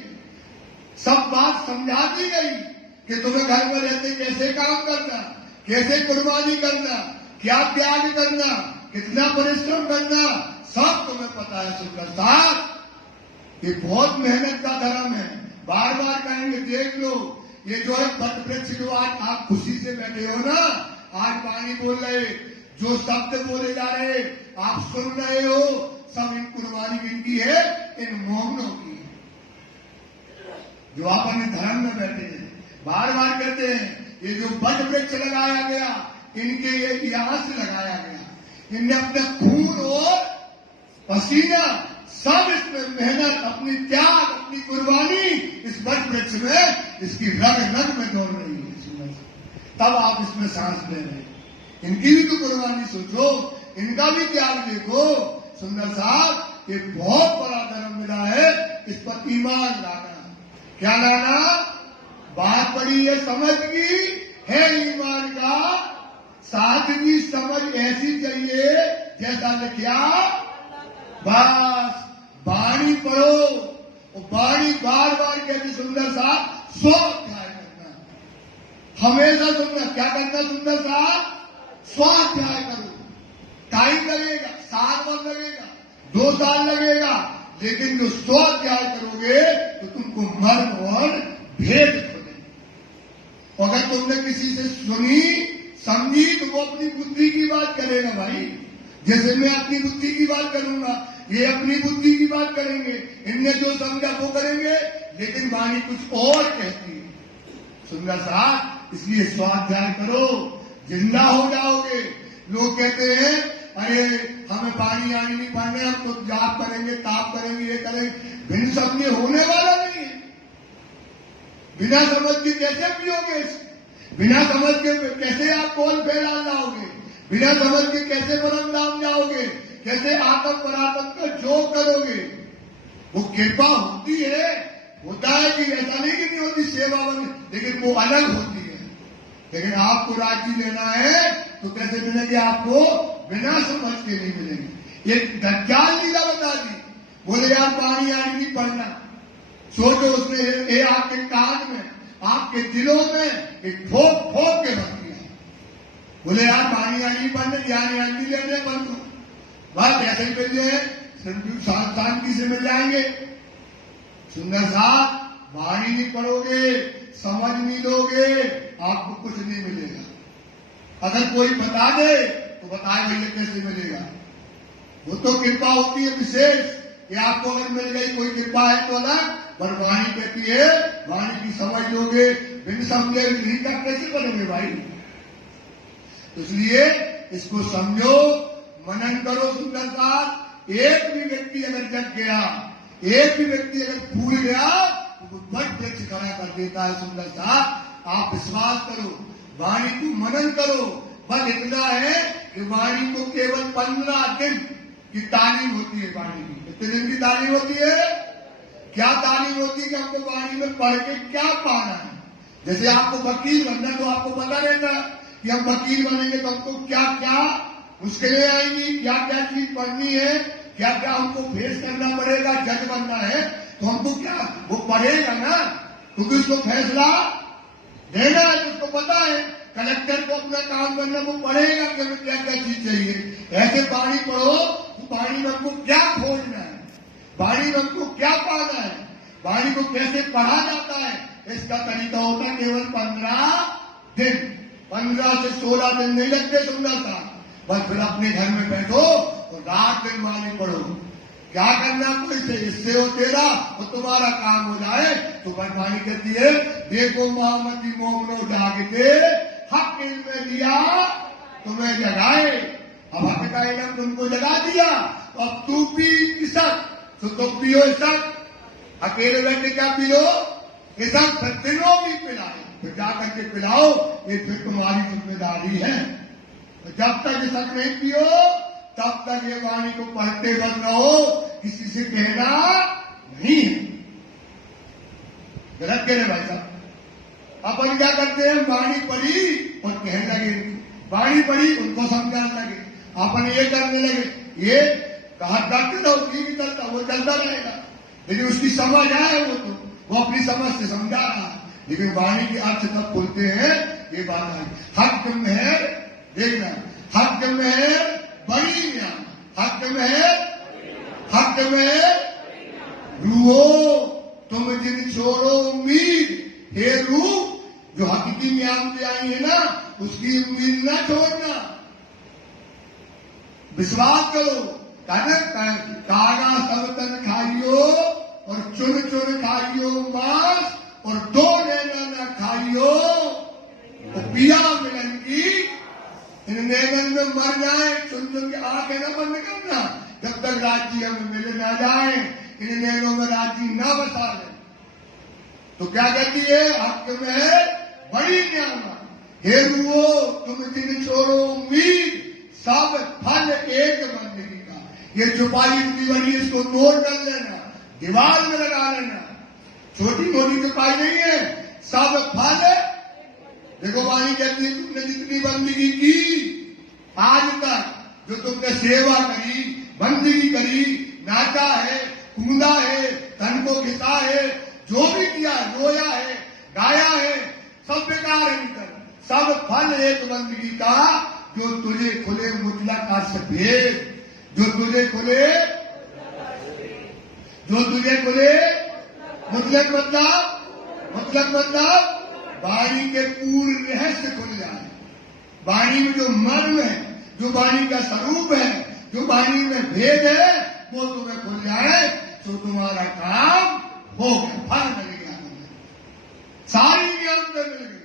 सब बात समझा दी गई कि तुम्हें घर में रहते कैसे काम करना, कैसे कुर्बानी करना, क्या त्याग करना, कितना परिश्रम करना, सब तुम्हें पता है। सुंदर साथ, ये बहुत मेहनत का धर्म है। बार बार कहेंगे, देख लो ये जो है वट वृक्ष, जो आज आप खुशी से बैठे हो ना, आज पानी बोल रहे, जो शब्द बोले जा रहे आप सुन रहे हो, सब इन कुर्बानी इनकी है। इन मोमनों की जो आप अपने धर्म में बैठे हैं। बार बार कहते हैं ये जो वट वृक्ष लगाया गया, इनके ये इतिहास से लगाया गया। इनने अपने खून और पसीना सब इसमें मेहनत, अपनी त्याग, अपनी कुर्बानी इस वट वृक्ष में, इसकी रग रग में दौड़ रही है। तब आप इसमें सांस ले रहे हैं। इनकी भी तो कुर्बानी सोचो, इनका भी त्याग देखो। सुंदर साहब, ये बहुत बड़ा धर्म मिला है, इस पर ईमान लाना। क्या लाना? बात बड़ी है समझ की, है ईमान का साथ भी समझ ऐसी चाहिए जैसा लिखा। बस बाणी पढ़ो, और बाणी बार बार कहती सुंदर साहब 100 अध्याय करना, हमेशा सुनना। क्या करना सुंदर साहब? 100 अध्याय करो। टाइम लगेगा, साल भर लगेगा, 2 साल लगेगा, लेकिन जो 100 अध्याय करोगे तो तुमको मर्म और भेद खोले। अगर तुमने किसी से सुनी समझी तो वो अपनी बुद्धि की बात करेगा भाई। जैसे मैं अपनी बुद्धि की बात करूंगा, ये अपनी बुद्धि की बात करेंगे, इनने जो समझा वो करेंगे, लेकिन वाणी कुछ और कहती है। सुंदर साहब, इसलिए 100 अध्याय करो, जिंदा हो जाओगे। लोग कहते हैं अरे हमें पानी आनी नहीं पड़ने, हम तो जाप करेंगे, ताप करेंगे, ये करेंगे। बिन समझे होने वाला नहीं है। बिना समझ के कैसे पियोगे? बिना समझ के कैसे आप कौन फैलाल लाओगे? बिना समझ के कैसे परम धाम जाओगे? कैसे आत्म परात्म का जोग करोगे? वो कृपा होती है, होता है कि ऐसा नहीं कि नहीं होती सेवा में, लेकिन वो अलग होती है। लेकिन आपको राजी लेना है तो कैसे मिलेंगे? आपको बिना समझ के नहीं मिलेंगे। ये दज्जाल लीला बता दी। बोले यार पानी आनी नहीं पड़ना। सोचो उसने ये आपके कान में, आपके दिलों में एक ठोक ठोक के भर दिया। बोले यार पानी आनी नहीं पड़ने, ज्ञान आनी लेने बंद हो, बस ऐसे ही मिल जाए, शांति से मिल जाएंगे। सुंदर साहब, वाणी नहीं पढ़ोगे, समझ नहीं लोगे, आपको कुछ नहीं मिलेगा। अगर कोई बता दे तो बताए भैया कैसे मिलेगा? वो तो कृपा होती है विशेष कि आपको अगर मिल गई कोई कृपा है तो अलग, पर वाणी कहती है, वाणी की समझ लोगे, बिन समझे नहीं का कैसे बनेंगे भाई? तो इसलिए इसको समझो, मनन करो। सुंदर साहब, एक भी व्यक्ति अगर जग गया, एक भी व्यक्ति अगर भूल गया तो वो वट वृक्ष खड़ा कर देता है। सुंदर साहब, आप विश्वास करो, वाणी को मनन करो। बस इतना है कि वाणी को केवल 15 दिन की तालीम होती है। वाणी की कितने दिन की तालीम होती है? क्या तालीम होती है कि हमको वाणी में पढ़ के क्या पाना है? जैसे आपको वकील बनना, तो आपको पता रहता है कि हम वकील बनेंगे तो हमको क्या क्या मुश्किलें आएंगी, क्या क्या चीज पढ़नी है, क्या क्या हमको फेस करना पड़ेगा। जज बनना है तो हमको क्या वो पढ़ेगा ना, क्योंकि उसको फैसला देना है, तो उसको पता है। कलेक्टर को अपना काम करना, वो पढ़ेगा कि हमें क्या क्या चीज चाहिए। ऐसे पानी पढ़ो तो पानी में हमको क्या खोजना है, पानी में हमको क्या पाना है, पानी को कैसे पढ़ा जाता है, इसका तरीका होता है केवल 15 दिन। 15 से 16 दिन नहीं लगते सुंदर साहब। बस फिर अपने घर में बैठो और रात दिन वाणी पढ़ो। क्या करना कोई से, इससे हो तेरा और तुम्हारा काम हो जाए। तो बदवानी कहती है, देखो मोहम्मदी मोमनो जागते हक इल्म दिया तुम्हें जगाए। अब हक का इल्म तुमको जगा दिया, तो अब तू पी इसक, तो तुम पियो इसक। अकेले बैठे क्या पियो? इसक फिर दिनों भी पिलाए, फिर जाकर के पिलाओ, ये फिर तुम्हारी जिम्मेदारी है। जब तक इसक नहीं पियो तब तक ये वाणी को पढ़ते बन रहो, किसी से कहना नहीं है। गलत कह रहे भाई साहब। अपन क्या करते हैं, वाणी पढ़ी और कहने लगे, वाणी पढ़ी उनको समझाने लगे, अपन ये करने लगे, ये कहा करते रहो, ठीक ही चलता, वो चलता रहेगा। लेकिन उसकी समझ आए, वो अपनी समझ से समझा रहा। लेकिन वाणी के अर्थ तब खुलते हैं, ये बात है। हक में है, देखना, हक में है बड़ी ज्ञान, हक में है, हक में है रूहो तुम जिन छोड़ो उम्मीद। हे रूह, जो हकीकी ज्ञान पे आई है ना, उसकी उम्मीद ना छोड़ना, विश्वास करो। कागा सब तन खाइयो खाइयो मांस और 2 नैना न खाइयो तो पिया मिलन की। इन नैनन में मर जाए, सुन सुन के आंखें न बंद करना जब तक राज्य हमें मिल ना जाए, इन नैनों में राज्य न बसा ले। तो क्या कहती है, हक में बड़ी न्यामत, हे रुओ तुम दिन छोड़ो उम्मीद, सब फल एक बंदगी का। ये चुपाई इतनी बड़ी, इसको नोट कर लेना, दीवार में लगा लेना, छोटी मोटी चुपाई नहीं है, सब फल। देखो वाणी कहती है, तुमने जितनी बंदगी की आज तक, जो तुमने सेवा करी, बंदगी करी, नाचा है, कूदा है, धन को घिसा है, जो भी किया, रोया है, गाया है, सब बेकार है निकल। सब फल एक बंदगी का, जो तुझे खुले मुतलक का सफेद, जो तुझे खुले, जो तुझे खुले मुतलक मतलब वाणी के पूर्ण रहस्य खुल जाए। वाणी में जो मर्म है, जो वाणी का स्वरूप है, जो वाणी में भेद है, वो तुम्हें खुल जाए तो तुम्हारा काम हो गया, फल मिल गया तुम्हें, सारी ज्ञान मिल गई।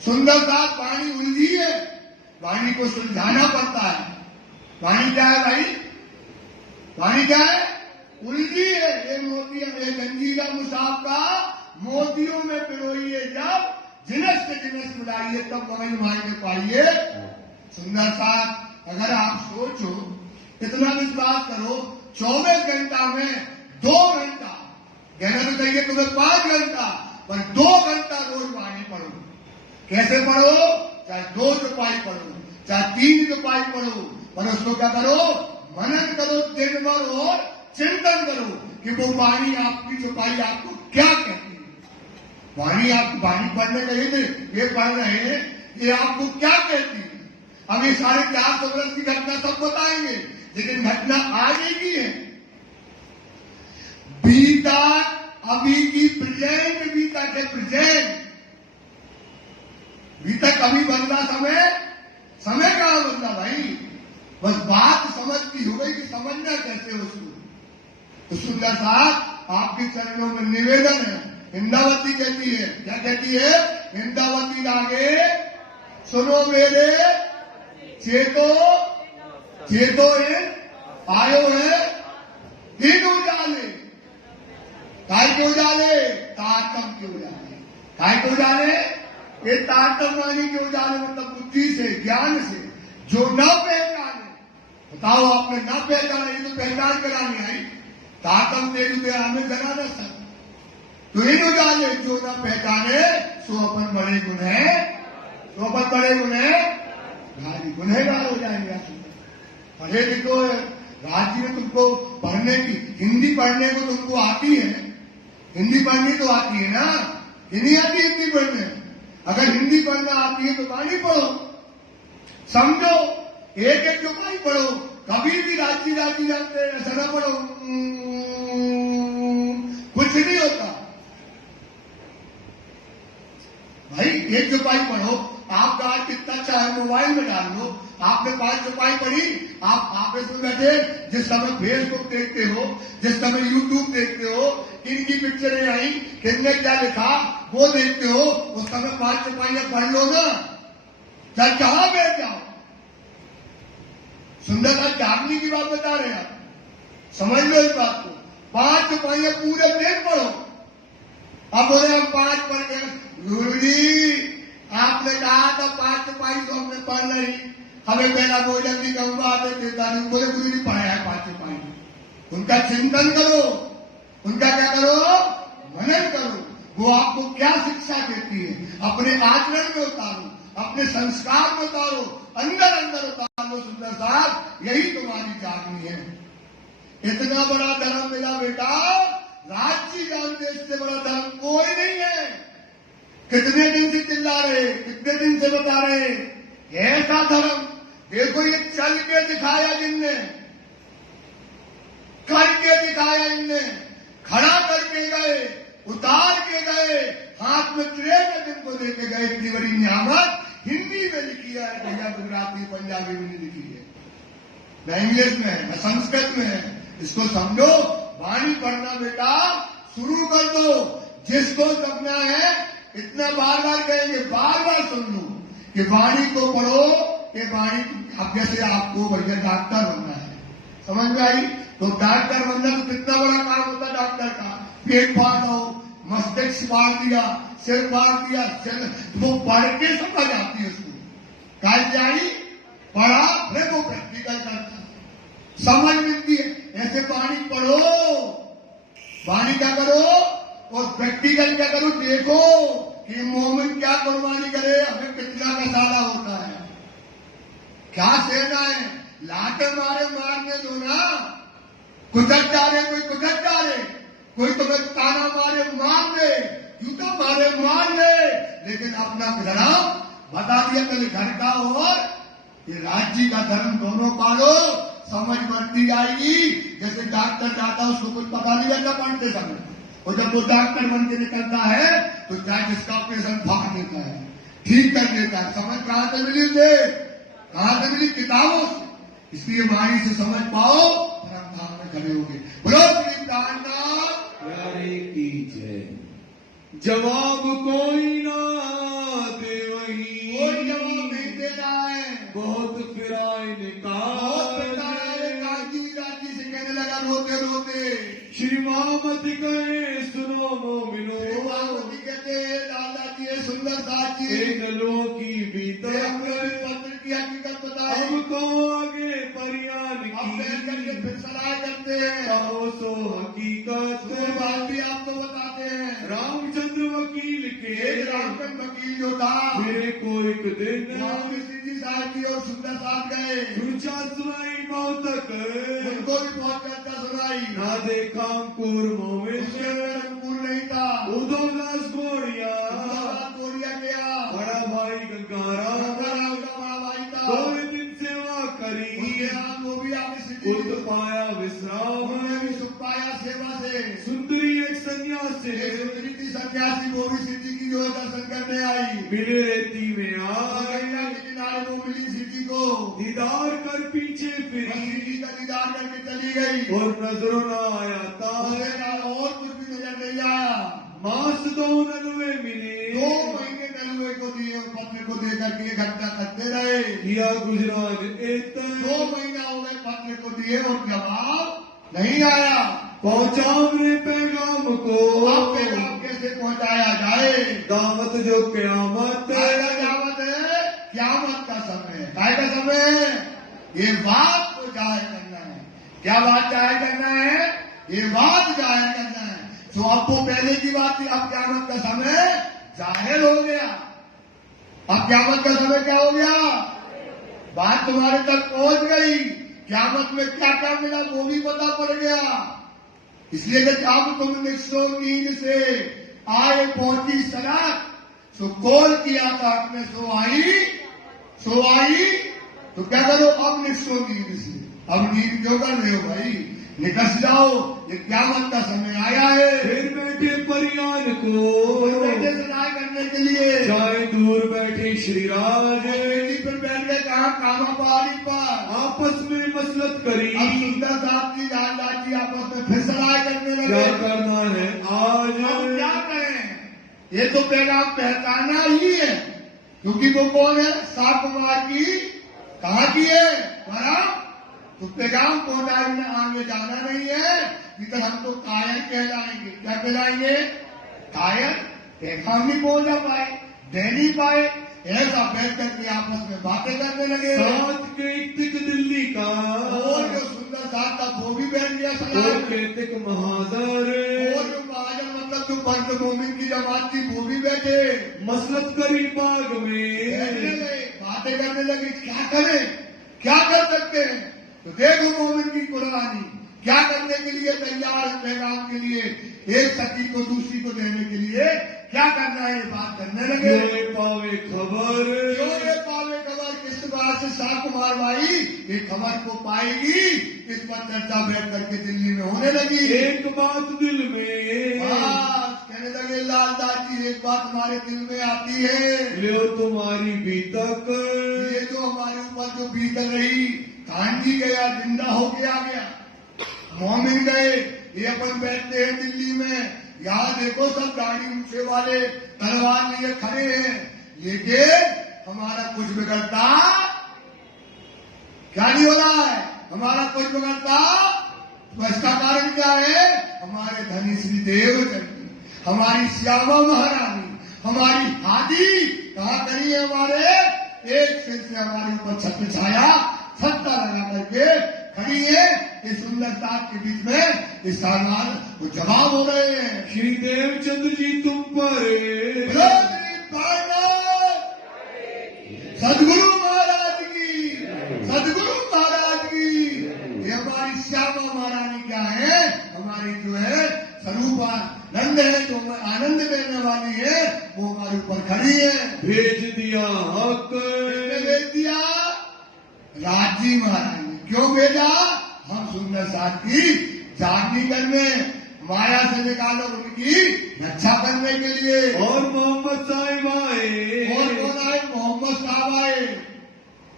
सुंदर साथ वाणी उलझी है, वाणी को सुलझाना पड़ता है। वाणी क्या है भाई? वाणी क्या है? उलझी है। ये मोतियां, ये जंजीरा मुसाफ का मोतियों में पिरोइए, जब जिनस से जिनस मिलाइए तब वही मायने पाइए। सुंदर साथ अगर आप सोचो, इतना विश्वास करो, 24 घंटा में 2 घंटा, कहना तो चाहिए तुम्हें 5 घंटा, पर 2 घंटा रोज वाणी पढ़ो। कैसे पढ़ो? चाहे 2 चौपाई पढ़ो, चाहे 3 चौपाई पढ़ो, पर उसको क्या करो? मनन करो दिन भर और चिंतन करो कि वो वाणी आपकी चौपाई आपको क्या कहती है। वाणी आप वाणी पढ़ने का ये पढ़ रहे हैं, ये आपको क्या कहती है। अब ये 450 वर्ष की घटना सब बताएंगे, लेकिन घटना आगे की है। बीता अभी की प्रेजेंट, बीता के प्रेजेंट, बीता कभी बदला समय कहां बदला भाई? बस बात समझ की हो गई कि समझना कैसे उसको। तो सुंदर साहब आपके चरणों में निवेदन है। इंदावती कहती है, क्या कहती है? इंदावती लागे सुनो मेरे चेतो इन आयो है इन उजाले, काय के उजाले? तारतम के उजाले। काय के उजाले? ये तारतम वाणी के उजाले, मतलब बुद्धि से, ज्ञान से, जो न पहचाने। बताओ, आपने न पहचाना, ये तो पहचान करानी आई। तारतम तेज पे हमें जगा न सक। तो इन उजाले जो न पहचाने, सो अपन बड़े भारी गुनहगार हो जाएंगे। पढ़े लिखो राज्य में तुमको पढ़ने की, हिंदी पढ़ने को तुमको आती है, हिंदी पढ़नी तो आती है ना, ये नहीं आती हिंदी पढ़ने। अगर हिंदी पढ़ना आती है तो वाणी पढ़ो, समझो, एक चौपाई पढ़ो, कभी भी राज्य जानते ऐसा ना पढ़ो, कुछ नहीं होता भाई। एक चौपाई पढ़ो, आपका आज कितना चाहे मोबाइल में डाल लो, आपने 5 चौपाई पढ़ी, आप ऑफिस में बैठे, जिस समय फेसबुक देखते हो, जिस समय यूट्यूब देखते हो, इनकी पिक्चरें आई, किसने क्या लिखा, वो देखते हो, उस समय 5 चौपाइयां पढ़ लो ना, चाहे कहां बैठ जाओ। सुंदर साथ जागने की बात बता रहे हैं आप, समझ लो इस बात को। 5 चौपाइयां पूरे दिन पढ़ो। अब बोले हम 5 पढ़ गए, गुरु जी आपने कहा था 5 चौपाई तो हमने पढ़ ली, हमें पहला भोजन भी कहूंगा आते देता नहीं। बोले गुरु जी पढ़ाया है 5 चौपाई। उनका चिंतन करो, उनका क्या करो? मनन करो। वो आपको क्या शिक्षा देती है, अपने आचरण में उतारो, अपने संस्कार में उतारो, अंदर उतारो। सुंदर साहब, यही तुम्हारी जागनी है। इतना बड़ा धर्म मिला बेटा, राज्य जानते, इससे बड़ा धर्म कोई नहीं है। कितने दिन से चिल्ला रहे, कितने दिन से बता रहे, ऐसा धर्म देखो, ये चल के दिखाया जिनने, करके दिखाया इनने, खड़ा करके गए, उतार के गए, हाथ में ट्रे में जिनको देके गए। इतनी बड़ी नियामत हिंदी में लिखी है भैया, गुजराती पंजाबी में नहीं लिखी है, न इंग्लिश में, न संस्कृत में है। इसको समझो, वाणी पढ़ना बेटा शुरू कर दो। जिसको करना है इतना बार बार कहेंगे, बार बार सुन लो कि वाणी को पढ़ो, कि वाणी अब जैसे आपको भैया डॉक्टर बनना है, समझ में आई? तो डॉक्टर बनना तो कितना बड़ा काम होता है डॉक्टर का। पेट फाड़ दो, मस्तिष्क फाड़ दिया, सिर फाड़ दिया, वो पढ़ के समझ आती है उसको। काहे आई पढ़ा फिर वो प्रैक्टिकल करता है, समझ मिलती है। ऐसे वाणी पढ़ो, वाणी क्या करो और प्रैक्टिकल क्या करो, देखो कि मोमिन क्या कुर्बानी करे, हमें कितना कसाला होता है, क्या सेना है। लाते मारे मारने दो ना, कुचल डाले कोई कुचल डाले, कोई तुम्हें ताना मारे मार दे, यूं तो मारे मार ले, लेकिन अपना धर्म बता दिया। पहले घर का और ये राज्य का धर्म दोनों पालो, समझ बढ़ती आएगी। जैसे डॉक्टर जाता है उसको कुछ पता नहीं रहता पढ़ते समय, और जब वो डॉक्टर बन के निकलता है तो जाके इसका ऑपरेशन फाड़ देता है, ठीक कर देता है। समझ कहां से मिली उसे, कहां से मिली? किताबों से। इसलिए वाणी से समझ पाओ, धर्म धाम में खड़े होंगे। बोलो श्री प्राणनाथ प्यारे की जय। जवाब कोई ना दे वही, कोई जवाब नहीं देता है। बहुत फिराए निकाल, राजी से कहने लगा रोते रोते, श्री महामति कहे सुनो मोमिनो, महामति कहते दादाजी ये सुंदर साथी नलों की बीतर पत्र की हकीकत बताए। हमको आगे परियान अब बैठ करके की, फिर सलाह करते हैं, कहो सो हकीकत, तो बात भी आपको बताते हैं। रामचंद्र वकील के एक रामचंद्र वकील जो था, मेरे को एक दिन जी साहब की और सुंदर साहब गए, सूचा सुनाई बहुत तक, उनको भी बहुत चर्चा सुनाई। ना देखा अंकुर मोमिश, अनुकूल नहीं था। उदोदास गोड़िया, कोरिया गया, बड़ा भाई गंगारा, बड़ा भाई था, कोई दिन सेवा करी, वो भी आपने सिद्धि खुद पाया विश्राम, उन्होंने भी सुख पाया सेवा से। सुंदरी एक सन्यासी सुंदरी की सन्यासी वो भी सिद्धि की जो दर्शन करने आई, मिले रेती में आए, गंगा के किनारे वो मिली सिद्धि को, दीदार कर पीछे फिरी, सिद्धि का दीदार करके चली गई, और नजरों न आया तारे, और कुछ भी नजर नहीं आया। मास दो नलुए मिले, 2 महीने नलुए को दिए, पत्र को दे करके इकट्ठा करते रहे। किया गुजरात एक 2 महीना हो गए पत्र को दिए और जवाब नहीं आया। पहुंचा अपने पैगाम को, आप पैगाम कैसे पहुंचाया जाए? दावत जो क्यामत, कायदा दावत है, क्यामत का समय है, कायदा समय है। ये बात को जाहिर करना है। क्या बात जाहिर करना है? ये बात जाहिर करना है। तो आपको पहले की बात थी, अब क्यामत का समय जाहिर हो गया। अब क्यामत का समय क्या हो गया? बात तुम्हारे तक पहुंच गई। क्यामत में क्या क्या मिला वो भी पता पड़ गया। इसलिए कि अब तुम निश्चो नींद से आए पहुंची सलाह, सो कॉल किया था अपने सो आई तो क्या करो? अब निश्चो नींद से, अब नींद क्यों कर रहे हो भाई? निकस जाओ, ये क्यामत का समय आया है। फिर बैठे परियान को, बैठे सलाह करने के लिए, चाहे दूर बैठे श्री राज, पर बैठ गए कहा कामा पहाड़ी पर, आपस में मसलत करी, अब सुंदर साहब की लालदाजी आपस में फिर सलाह करने लगे। क्या करना है आज? अब क्या करें? ये तो पैगाम पहचाना ही है, क्योंकि वो कौन है? सात कुमार की कहा की है बड़ा, तो पैगाम पहुंचाने आगे जाना नहीं है, इधर हम तो कायर कहलाएंगे। क्या कहलाएंगे? कायर। पैगाम नहीं पहुंचा पाए, दे नहीं पाए, ऐसा बैठ करके आपस में बातें करने लगे। साथ के इतिक दिल्ली का, और जो सुंदर साथ था वो भी बैठ गया और सलाह। केतिक महाजर, और जो महाजन मतलब जो पंत मोमिन की जमात थी वो भी बैठे, मसलत करी बाग बैठने में, लगे, बातें करने लगे। क्या करें, क्या कर सकते हैं? तो देखो मोमिन की कुर्बानी क्या करने के लिए तैयार है। पैगाम के लिए, एक सखी को दूसरी को देने के लिए क्या करना है, बात करने लगे। ये पावे खबर, जो ये पावे खबर, किस बात से शाह कुमार भाई ये खबर को पाएगी, इस पर चर्चा बैठ करके दिल्ली में होने लगी। एक बात दिल में, कहने लगे लालदास जी एक बात हमारे दिल में आती है, लो तुम्हारी बीतक, ये जो हमारे ऊपर जो बीतक रही, गांधी गया जिंदा हो गया, मोमिन गए, ये अपन बैठते हैं दिल्ली में, यहाँ देखो सब गाड़ी ऊंचे वाले तलवार लिए खड़े हैं, लेकिन हमारा कुछ बिगड़ता क्या नहीं हो रहा है, हमारा कुछ बिगड़ता। तो इसका कारण क्या है? हमारे धनी श्री देवचंदी, हमारी श्यामा महारानी, हमारी हादी कहा करी है, हमारे एक सिर से हमारे ऊपर छत्र छाया छत्ता लगा करके खड़ी है। इस सुंदरता के बीच में इस सवाल वो जवाब हो रहे हैं। श्री देवचंद्र जी तुम पर सदगुरु महाराज की, सदगुरु महाराज की। ये हमारी श्यामा महारानी क्या है? हमारी जो है स्वरूपा नंद है, जो आनंद देने वाली है, वो हमारे ऊपर खड़ी है। भेज दिया हक, भेज दिया राजी महाराज ने। क्यों भेजा? हम सुंदर साथ की जागनी करने, माया से निकालो उनकी रक्षा करने के लिए। और मोहम्मद साहिब आए, और कौन आए? मोहम्मद साहब आए,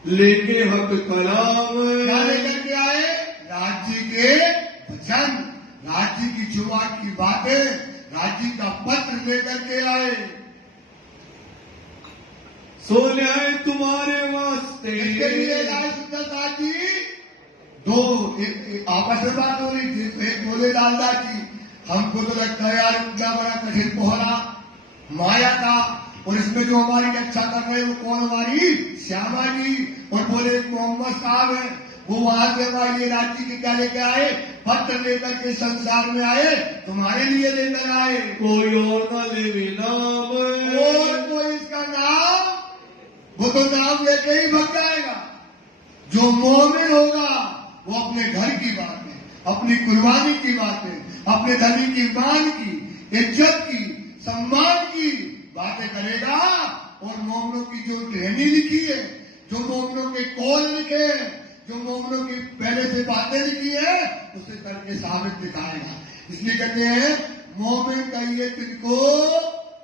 लेके हक कलाम। क्या लेकर के आए? राज्य के वचन, राज्य की जुबा की बातें, राज्य का पत्र लेकर के आए। सो न्याय तुम्हारे वास्ते। इसके लिए राय सुंदर साथ जी दो आपस में बात हो रही थी। एक बोले लालदास जी, हमको तो लगता है यार इतना बड़ा कठिन कोहरा माया का, और इसमें जो हमारी रक्षा कर रहे हैं वो कौन? हमारी श्यामा जी। और बोले मोहम्मद साहब है, वो वहां से हमारे लिए राज्य के क्या लेकर आए? पत्र लेकर के संसार में आए, तुम्हारे लिए लेकर आए। कोई और न ले नाम, और कोई इसका नाम, वो तो नाम लेके ही भग जाएगा। जो मोमिन होगा वो अपने घर की बातें, अपनी कुर्बानी की बातें, अपने धनी की मान की, इज्जत की, सम्मान की बातें करेगा। और मोमिनों की जो टहनी लिखी है, जो मोमिनों के कौल लिखे हैं, जो मोमिनों की पहले से बातें लिखी है, उसे करके साबित दिखाएगा। इसलिए कहते हैं मोमिन कहिए तिनको,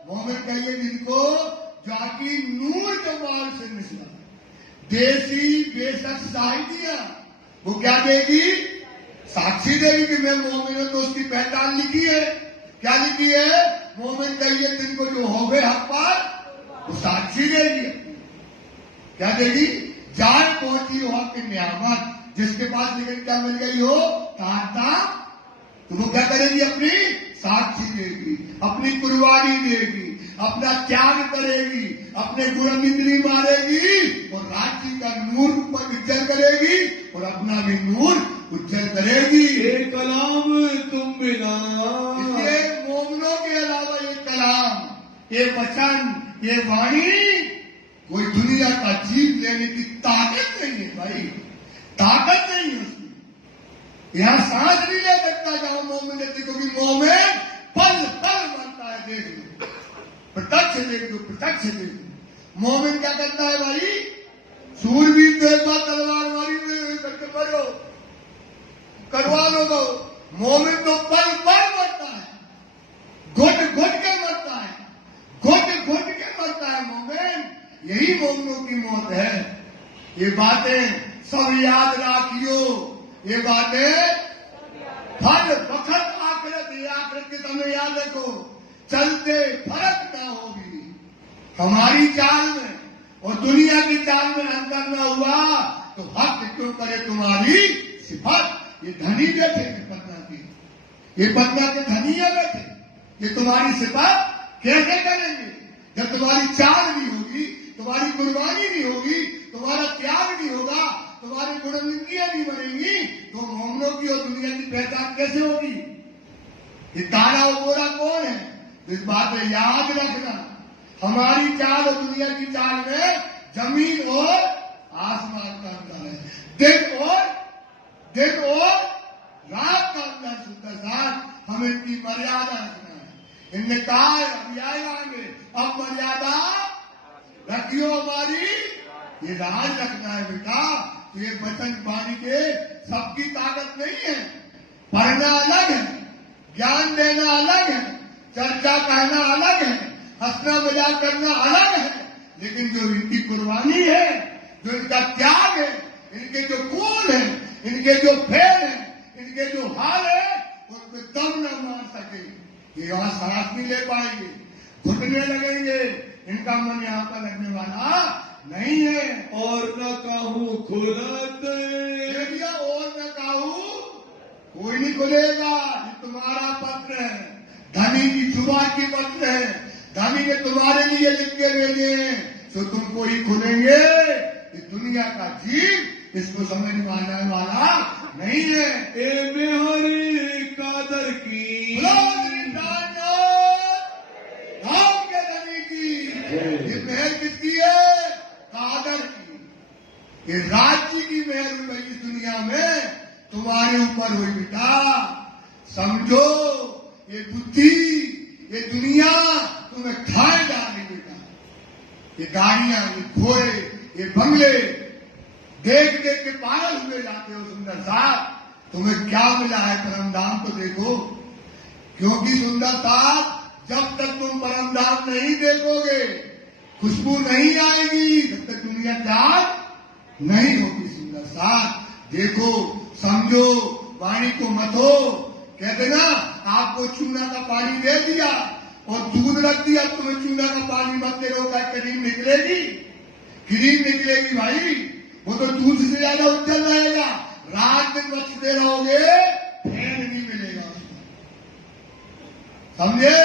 मोमिन कहिए जिनको जाकी नूर जमाल से निकला। देसी बेशक साहित्य वो क्या देगी? साक्षी देगी कि मैं मोमिन हूं, तो उसकी पहचान लिखी है। क्या लिखी है? मोमिन कहिए जिनको जो हो गए हक पर, वो साक्षी देगी। क्या देगी? जान पहुंची हो हक की नियामत, जिसके पास लेकिन क्या मिल गई हो? ताता, तो वो क्या करेगी? अपनी साक्षी देगी, अपनी कुर्बानी देगी, अपना त्याग करेगी, अपने गुण निंदनी मारेगी, और राज्य का नूर पर उज्जवल करेगी, और अपना भी नूर उज्जवल करेगी। ये कलाम तुम बिना। इसलिए मोमिनों के अलावा ये कलाम, ये वचन, ये वाणी कोई दुनिया का जीत लेने की ताकत नहीं है भाई, ताकत नहीं है उसकी। यहां सांस नहीं ले सकता जहां मोमिन रहती, क्योंकि मोमिन पल पल मरता है। देख लो, प्रत्यक्ष देख लो, प्रत्यक्ष देख लो। मोमिन क्या करता है भाई? सूरवीर तो एक बार तलवार मारी करके मरो, करवा लो तो। मोमिन तो पल पल मरता है, घुट घुट के मरता है, घुट घुट के मरता है मोमिन। यही मोमिनों की मौत है। ये बातें सब याद रखियो, ये बातें फल वक्त आखिरत, ये आखिरत के समय याद रखो। चलते फर्क न होगी हमारी चाल में और दुनिया की चाल में अंतर न हुआ तो हक क्यों करे तुम्हारी सिफत। ये धनी बैठे पटना की, ये पटना के धनी है बैठे, ये तुम्हारी सिफत कैसे करेंगे जब तुम्हारी चाल नहीं होगी, तुम्हारी कुर्बानी नहीं होगी, तुम्हारा त्याग नहीं होगा, तुम्हारी गुणवंतियां नहीं बनेंगी, तो मोमिनों की और दुनिया की पहचान कैसे होगी? ये तारा और गोरा कौन है? इस बात में याद रखना, हमारी चाल और दुनिया की चाल में जमीन और आसमान का अंतर है, दिन और रात का अंतर। सुंदर साथ हमें इनकी मर्यादा रखना है। इनने कहा है अभी आएंगे, अब मर्यादा रखियो हमारी, ये राज रखना है बेटा। तो ये वचन वाणी के सबकी ताकत नहीं है। पढ़ना अलग है, ज्ञान देना अलग है, चर्चा कहना अलग है, हंसना मजाक करना अलग है, लेकिन जो इनकी कुर्बानी है, जो इनका त्याग है, इनके जो कूल है, इनके जो फेल है, इनके जो हाल है, उनमें दम न मार सके। ये वहां सांस नहीं ले पाएंगे, घुटने लगेंगे, इनका मन यहाँ पर लगने वाला नहीं है। और न कहूँ खुलत भैया और न कहूँ कोई नहीं खुलेगा। ये तुम्हारा पत्र है, धनी की जुबान की पत्र है, धनी ने तुम्हारे लिए लिख के भेजे हैं, तो तुम कोई खुलेंगे। ये दुनिया का जीव इसको समझ में आने वाला नहीं है। ए मेहरी कादर की राम के धनी की ये मेहर किसकी है? कादर की। ये राज्य की मेहर हुई भाई इस दुनिया में तुम्हारे ऊपर हुई बेटा। समझो ये बुद्धि, ये दुनिया तुम्हें खाए डाली बेटा। ये गाड़ियां, ये घोड़े, ये बंगले देख देख के पागल हुए जाते हो। सुंदर साहब तुम्हें क्या मिला है? परम धाम तो देखो। क्योंकि सुंदर साहब जब तक तुम परम धाम नहीं देखोगे, खुशबू नहीं आएगी, जब तक दुनिया चार नहीं होगी। सुंदर साहब देखो, समझो, वाणी को मतो। कहते ना आपको चूना का पानी दे दिया और दूध रख दिया, तुम्हें चूना का पानी मत दे रहो, क्या क्रीम निकलेगी? क्रीम निकलेगी भाई, वो तो दूध से ज्यादा उज्जवल रहेगा। रात दिन बचते रहोगे, फैन नहीं मिलेगा उसको। समझे?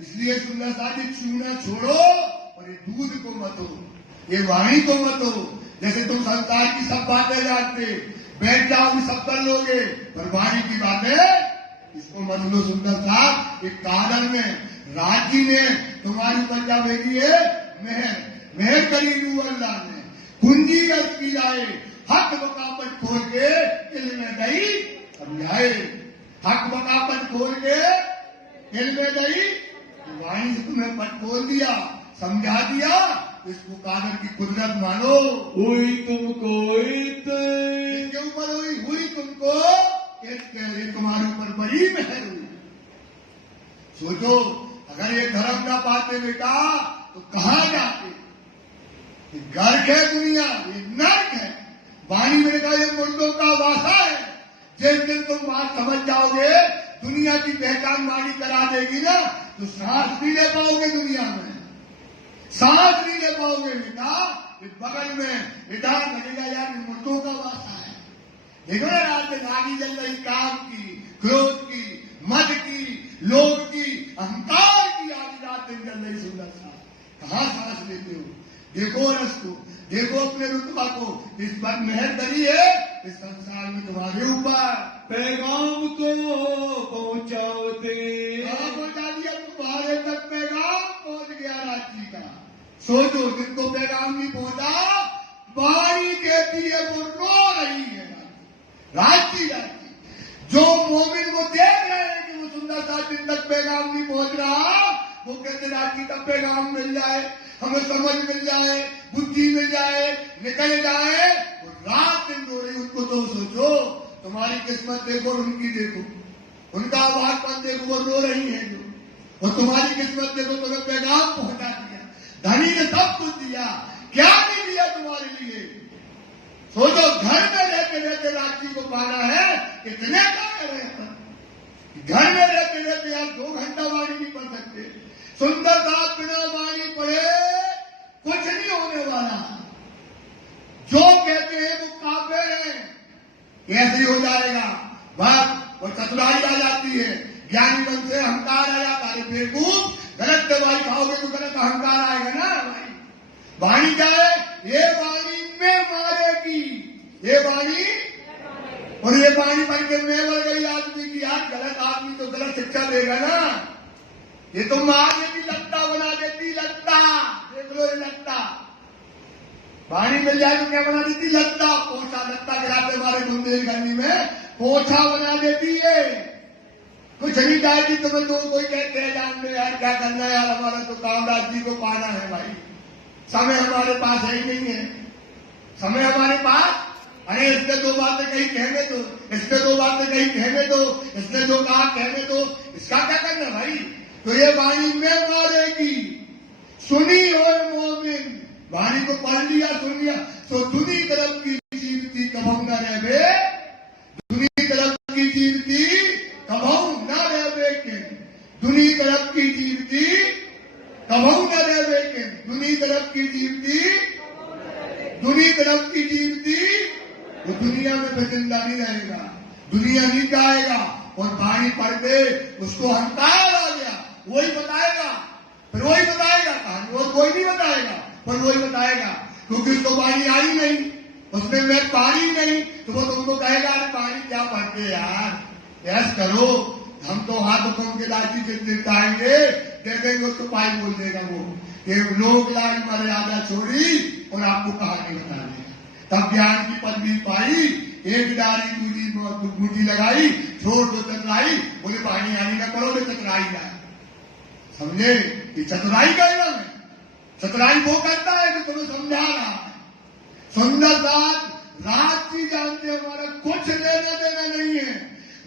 इसलिए सुंदर साथी चूना छोड़ो और ये दूध को मतो, ये वाणी को मतो। जैसे तुम संसार की सब बातें जानते, बैठ जाओगे सब कर लोगे, पर वाणी की बातें इसको मत लो। सुंदर साहब एक कादर में राजी ने तुम्हारी ऊपर क्या भेजी है? मेहर। मेहर करी रू अल्लाह ने, कुंजी अर्ज की जाए, हक बकापट खोल के दिल में गई समझाए। हक बकापट खोल के दिल में गई, वाणी से तुम्हें पट खोल दिया, समझा दिया। इसको कादर की कुदरत मानो। हुई तुमको इसके ऊपर हुई तुमको, ये तुम्हारे ऊपर बड़ी मेहर हुई। सोचो अगर ये धर्म ना पाते बेटा तो कहां जाते? ये गर्क है दुनिया, ये नर्क है। वाणी मैंने कहा ये मुर्दों का वासा है। जिस दिन तुम बात समझ जाओगे, दुनिया की पहचान वाणी करा देगी ना, तो सांस नहीं ले पाओगे दुनिया में, सांस नहीं ले पाओगे बेटा। इस बगल में इधर लगेगा यार मुर्दों का वासा है। देखो ना रात में आगी जल रही, काम की, क्रोध की, मद की, लोभ की, अहंकार की आग रात दिन जल रही। सुंदर सा कहां सांस लेते हो? देखो रस को, देखो अपने रुतबा को। इस पर मेहर करी है इस संसार में तुम्हारे ऊपर। पैगाम को पहुंचाते पहुंचा दिया, तुम्हारे तक पैगाम पहुंच गया राज्य का। सोचो जिनको पैगाम नहीं पहुंचा, वाणी कहती है वो रो रही है। राज्य जो मोमिन को देख रहे हैं कि वो सुंदर सा दिन तक पैगाम नहीं पहुंच रहा, वो कहते राज्य का पैगाम मिल जाए, हमें समझ मिल जाए, बुद्धि मिल जाए, निकल जाए। वो रात दिन रो रही। उनको तो सोचो, तुम्हारी किस्मत देखो, उनकी देखो, उनका आवाजपन देखो, वो रो रही है जो। और तुम्हारी किस्मत देखो, तुम्हें पैगाम पहुंचा दिया, धनी ने सब कुछ दिया, क्या नहीं दिया तुम्हारे लिए? सोचो घर में रहते रहते राज्य को पाना है, इतने काम रहे। घर में रहते रहते आप 2 घंटा वाणी नहीं पढ़ सकते। सुंदर साथ बिना वाणी पढ़े कुछ नहीं होने वाला। जो कहते हैं वो काफिर है, कैसे ही हो जाएगा। बस वो चतुराई आ जाती है, ज्ञानी मन से अहंकार आ जाता है। बेवकूफ, गलत दवाई खाओगे तो गलत अहंकार आएगा ना भाई। वाणी क्या है? ये वाणी में मारेगी, ये वाणी, और ये वाणी बन के में मर गई आदमी की। यार गलत आदमी तो गलत शिक्षा देगा ना। ये तो मार देती, लत्ता बना देती, लत्ता। देख लो ये लत्ता, वाणी मिल जाए तो क्या बना देती? लत्ता। पोछा, लत्ता गिराते हमारे बुंदेलखंडी में पोछा बना देती है। कुछ नहीं चाहती तुम्हें तो कोई कहते हैं जान ले यार क्या करना है यार, हमारा तो काम राज्य को पाना है भाई। समय हमारे पास है ही नहीं है, समय हमारे पास। अरे इसने 2 बातें कही कहने दो, इसने 2 बातें कही कहने दो, इसने जो कहा कहने दो, इसका क्या करना भाई? तो ये वाणी में मारेगी। सुनी हो मोमिन, वाणी को पढ़ लिया, सुन लिया, तो दुनी तरफ की जीवती कबहू न रहबे, दुनी तरफ की जीवती कबहू न रहबे के। दुनी तरफ की जीवती कबहू न रह बेके, दुनी तरफ की जीवती, दुनी तरफ की जीवती, वो दुनिया में फिर जिंदा नहीं रहेगा, दुनिया नहीं जाएगा। और पानी पढ़ के उसको हंकार आ गया, वही बताएगा, फिर वही बताएगा कहानी, और कोई नहीं बताएगा, पर वही बताएगा, क्योंकि उसको पानी आई नहीं, उसमें मैं पानी नहीं, तो वो तुमको कहेगा अरे पानी क्या पढ़ते यार, ऐस करो, हम तो हाथ खोल के लाठी के दिखाएंगे, दे देंगे उसको पाई बोल देगा वो कि लोग लाज मर्यादा छोड़ी और आपको कहानी बता देगा। तब ज्ञान की पदवी पाई, एक डाली दूरी बूटी लगाई, छोड़ दो चतुराई, बोले पानी आनी ना करो तो चतुराई जाए। समझे कि चतुराई का इलम है, चतुराई वो करता है कि तुम्हें समझा रहा है। सुंदर साथ रात की जानते हमारा कुछ लेना देना नहीं है,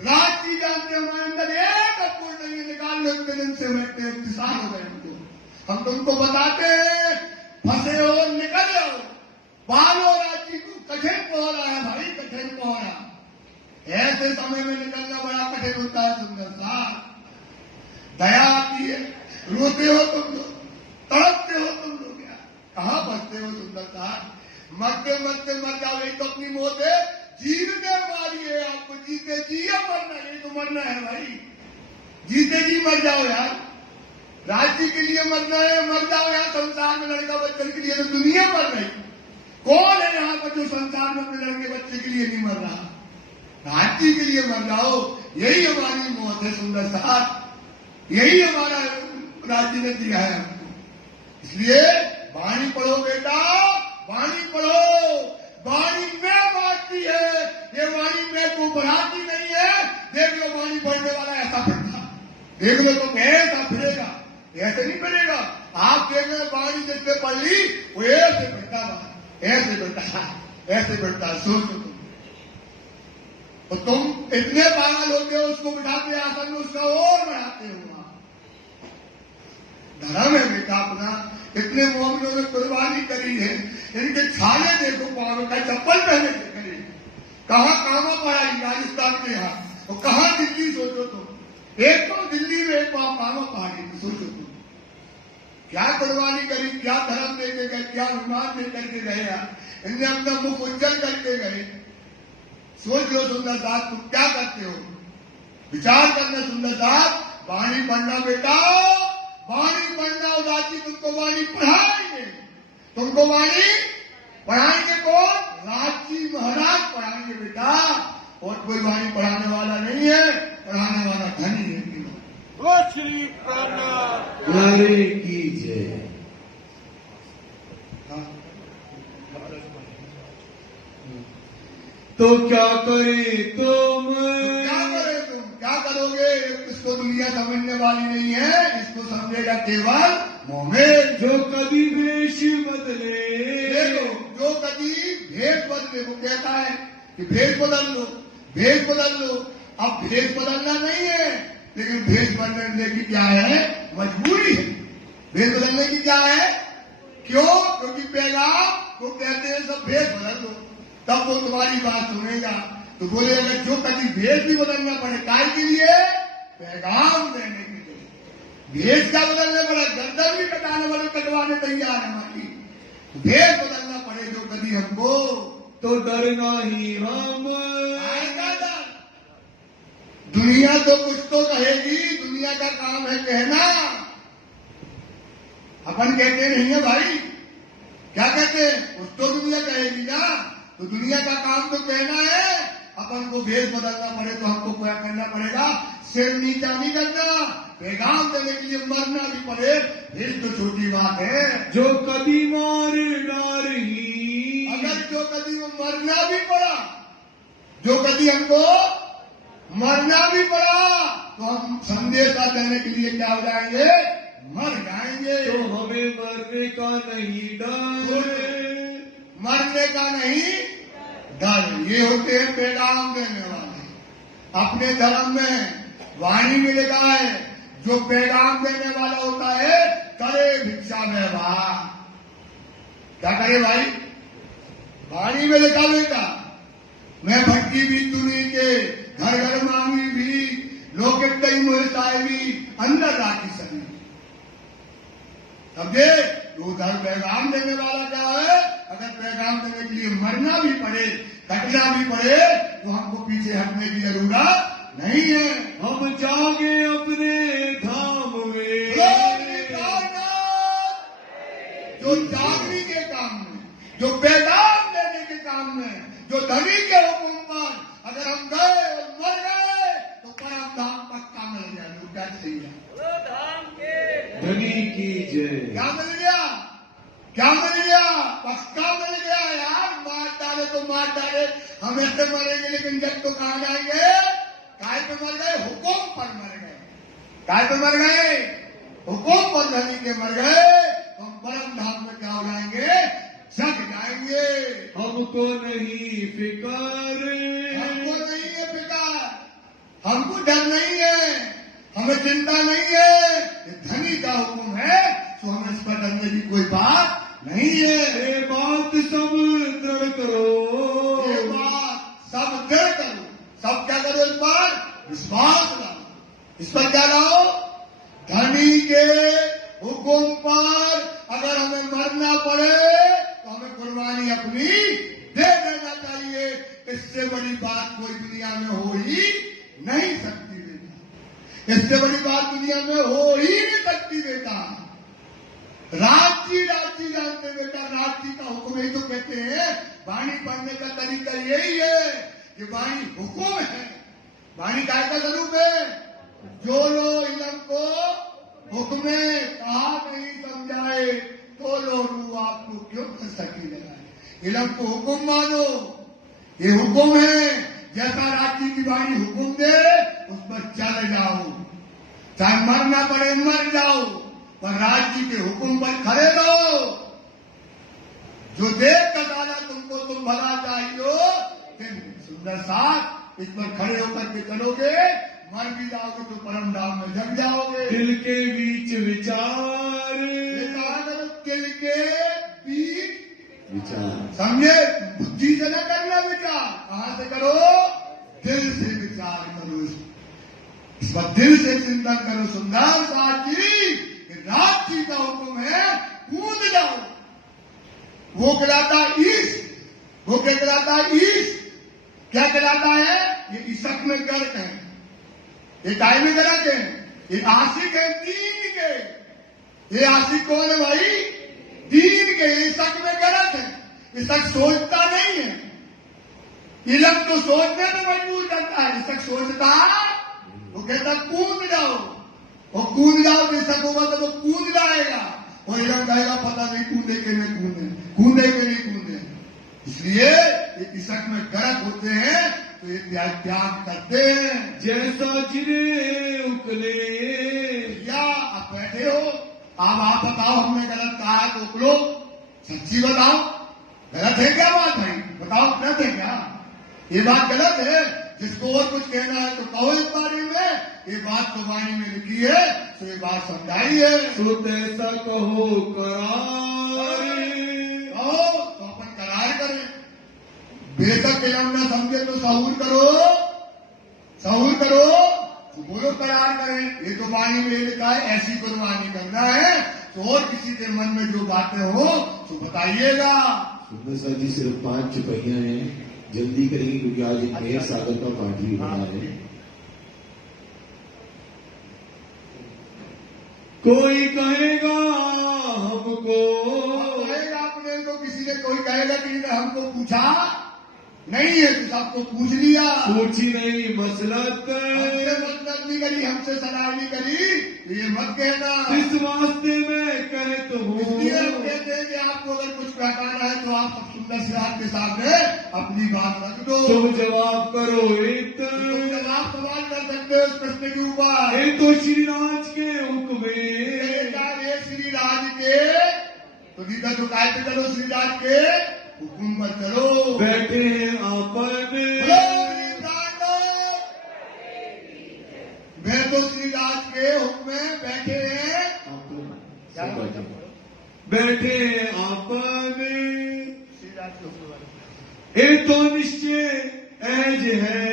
रात की जानते हमारे अंदर एक अपूर्ण नहीं है, निकाल लो इतने दिन से बैठते इंतजार हो गए हमको, हम तुमको बताते हैं फंसे हो निकल जाओ, बालो राज्य को कठिन कोहरा है भाई, कठिन कोहरा, ऐसे समय में निकलना बड़ा कठिन होता है। सुंदर साथ दया आती है, रोते हो तुम लोग, तड़पते हो तुम लोग, क्या कहाँ बचते हो सुंदर साथ, मरते मरते मर जाओ, यही तो अपनी मौत है, जीने वाली है आपको, जीते जी या मरना, यही तो मरना है भाई, जीते जी मर जाओ यार, राज्य के लिए मरना है मर जाओ यार, संसार में लड़का बच्चन के लिए तो दुनिया मर रही, कौन है यहाँ पर जो संसार में अपने लड़के बच्चे के लिए नहीं मर रहा, राज्य के लिए मर जाओ, यही हमारी मौत है सुंदर साथ, यही हमारा राज्य ने दिया है हमको। इसलिए वाणी पढ़ो बेटा, वाणी पढ़ो, वाणी में बांटती है, ये वाणी में को बढ़ाती नहीं है। देख लो वाणी पढ़ने वाला ऐसा फिरता, देख लो तो ऐसा फिरेगा, ऐसे नहीं फिरेगा। आप देख रहे वाणी जिसने पढ़ ली वो ऐसे फिरता, ऐसे फिरता, ऐसे फिरता, सोच लो। तो तुम इतने पागल होते हो, उसको बिठाते आसन में, उसका और बढ़ाते हो। धर्म है बेटा अपना, इतने मोमिनों ने कुर्बानी करी है, इनके छाले देखो पाँव का, चप्पल पहने थे करी, कहाँ कामा पड़ा राजस्थान के यहाँ, और कहाँ दिल्ली, सोचो तुम, एक तो दिल्ली में एक पाँव कामा पहाड़ी, सोचो तुम क्या कुर्बानी करी, क्या धर्म देके गए, क्या विमान दे करके गए यार, इनने अपना मुख उज्जवल करके गए। सोच लो सुंदर साथ तुम क्या करते हो, विचार करना सुंदर साथ, वाणी पढ़ना बेटा, वाणी पढ़ना, उदासी तुमको वाणी पढ़ाएंगे, तुमको वाणी पढ़ाएंगे कौन, राज्य महाराज पढ़ाएंगे बेटा, और कोई वाणी पढ़ाने वाला नहीं है, पढ़ाने वाला धनी है। वो श्री प्राणा नारे की जय। तो क्या करे तुम, क्या करे तुम, क्या करोगे, इसको दुनिया समझने वाली नहीं है, इसको समझेगा केवल मोमेन, जो कभी वेश बदले, देखो जो कभी भेष बदले, वो कहता है कि भेष बदल लो, भेष बदल लो। अब भेष बदलना नहीं है, लेकिन भेष बदलने की क्या है, मजबूरी है। भेष बदलने की क्या है, क्यों, क्योंकि पैगाम वो कहते हैं सब भेष बदल लो, तब वो तुम्हारी बात सुनेगा। तो बोले अगर जो कभी भेष भी बदलना पड़े, काय के लिए, पैगाम देने के लिए, भेष क्या बदलने पड़े, गर्दन भी कटाने वाले कटवाने तैयार है हमारी, भेष बदलना पड़े जो कभी हमको, तो डरना ही हम, आएगा डर। दुनिया तो कुछ तो कहेगी, दुनिया का काम है कहना, अपन कहते नहीं है भाई, क्या कहते हैं, कुछ तो दुनिया कहेगी ना, तो दुनिया का काम तो कहना है, अपन को भेष बदलना पड़े तो हमको क्या करना पड़ेगा, सिर नीचा नहीं करना, पैगाम देने के लिए मरना भी पड़े, फिर तो छोटी बात है। जो कभी मार डारी, अगर जो कभी वो मरना भी पड़ा, जो कभी हमको मरना भी पड़ा, तो हम संदेशा देने के लिए क्या हो जाएंगे, मर जाएंगे। तो हमें मरने का नहीं डर, मरने का नहीं डर, ये होते हैं पैगाम देने वाले। अपने धर्म में वाणी में लिखा है, जो पैगाम देने वाला होता है, करे भिक्षा व्यवहार, क्या करे भाई, वाणी में लिखा बेटा, मैं भटकी भी दुनी के घर घर मांगी भी, लोकेत्तई मोहे साहेबी अंदर राखी सभी। समझे? तो उधर पैगाम देने वाला क्या है? अगर पैगाम देने के लिए मरना भी पड़े, कटना भी पड़े, तो हमको पीछे हटने की जरूरत नहीं है। हम जागे अपने धाम में। जो जागने के काम में, जो पैगाम देने के काम में, जो धनी के हुक्म पर अगर हम गए और मर गए तो परम धाम पक्का मिल गया। लुटा सही है। धनी की जय। क्या मिल गया? क्या मिल गया? पक्का मिल गया यार। मार डाले तो मार डाले, हम ऐसे मरेंगे, लेकिन जब तो कहाँ जाएंगे? काय पे मर गए? हुक्म पर मर गए। काय पे मर गए? हुक्म पर धनी के मर गए। हम परम धाम में क्या हो जाएंगे? जग जाएंगे। हमको नहीं फिकर, हमको नहीं है फिकर, हमको डर नहीं है, हमें चिंता नहीं है। ये धनी का हुक्म है तो हमें इस पर डरने की कोई बात नहीं है। ये बात सब दृढ़ करो। ये बात सब दृढ़ करो। सब क्या करो? इस पर विश्वास लाओ। इस पर क्या लाओ? धनी के हुक्म पर अगर हमें मरना पड़े तो हमें कुर्बानी अपनी दे देना चाहिए। इससे बड़ी बात कोई दुनिया में हो ही नहीं सकती बेटा। इससे बड़ी बात दुनिया में हो ही नहीं सकती बेटा। राजी जानते बेटा, राजी का हुक्म ही तो कहते हैं। वाणी पढ़ने का तरीका यही है कि वाणी हुक्म है। वाणी काय का स्वरूप है? जो लो इलम को हुक्म कहा नहीं समझाए, तो लो रू आपको क्यों सकी लगाए। इलम को हुक्म मानो, ये हुक्म है। जैसा राजी की वाणी हुक्म दे उस पर चल जाओ, चाहे मरना पड़े मर जाओ, पर राजी के हुक्म पर खड़े रहो। जो देख का दाना तुमको तुम भला चाहिए, सुंदर साथ इस पर खड़े होकर के चलोगे, मर भी जाओगे तो परम धाम में जग जाओगे। दिल के बीच विचार, ये कहा करो दिल के बीच विचार। समझे? बुद्धि से न करना विचार, कहां से करो? दिल से विचार करो। इस पर दिल से चिंतन करो। सुंदर साथी, रात जी का हुक्म है, कूद जाओ। वो कहलाता इश्क। वो क्या कहलाता? इश्क। क्या कहलाता है? ये इश्क में गर्क है। ये काय में गर्क है? ये आशिक है दीन के। ये आशिक कौन है भाई? दीन के। ये इश्क में गर्क है। इश्क सोचता नहीं है। इलम तो सोचने में मजबूर करता है, इश्क सोचता। वो कहता कूद जाओ, और कूद जाओ तो इश्क होगा तो वो कूद जाएगा। और इलम कहेगा पता नहीं कूदे के नहीं कूदे, कूदे के नहीं कूदे। इसलिए ये इश्क में गर्क होते हैं तो ये त्याग करते हैं। जैसा जिन्हें उकले। या आप बैठे हो, अब आप बताओ हमने गलत कहा है तो उकलो, सच्ची बताओ। गलत है क्या बात भाई? बताओ गलत है क्या? ये बात गलत है। जिसको और कुछ कहना है तो कहो इस बारे में। ये बात तो वाणी में लिखी है तो ये बात समझाई है। सो तैसा कहो करार, कहो तो अपन करार करें। बेशक इलम न समझे तो सहूर करो, सहूर करो तो बोलो करार करें। ये तो वाणी में लिखा है, ऐसी कुर्बानी करना है। तो और किसी के मन में जो बातें हो तो बताइएगा। सुंदर सर जी सिर्फ 5 चुपैया हैं, जल्दी करेंगे क्योंकि आज एक मेहर सागर का पाठ भी बना रहे हैं। कोई कहेगा हमको, कहेगा अपने को, किसी ने कोई कहेगा कि हमको पूछा नहीं है तो सबको पूछ लिया। पूछी नहीं मसलत, हमसे मदद नहीं करी, हमसे सलाह नहीं करी, ये मत कहना। इस वास्ते में कहे तो इसलिए हम कहते हैं कि आपको अगर कुछ कहना है तो आप सब सुंदर से आपके सामने अपनी बात रख दो। तुम जवाब करो। एक तुम जवाब सवाल कर सकते हो उस प्रश्न के ऊपर। ये तो श्रीराज के हुक्म श्री राज के तो सीधा तो काय पे चलो? श्रीराज के हुक्म पर चलो। बैठे हैं आपन, मैं तो श्रीराज के हुक्म में बैठे हैं। बैठे हैं आपन, श्रीराज के हुक्म ये तो निश्चय ऐज है।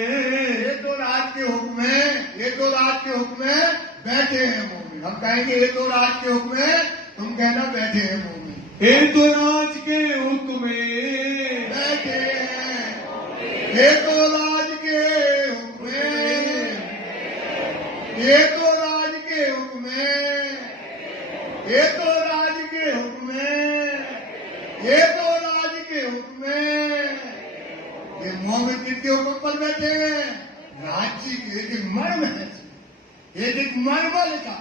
ये तो राज के हुक्म है। ये तो राज के हुक्म में बैठे हैं मोमिन। हम कहेंगे ये तो राज के हुक्म में, तुम कहना बैठे हैं मोमिन। ये तो राज के हुक्म में बैठे हैं, ये तो राज के हुक्म में, ये तो राज के हुक्म में, ये तो राज के हुक्म में, ये तो राज के हुक्म में। ये मोमिन किसके हुक्म पर बैठे हैं? राज्य के एक मर्म है, एक मर्म लिखा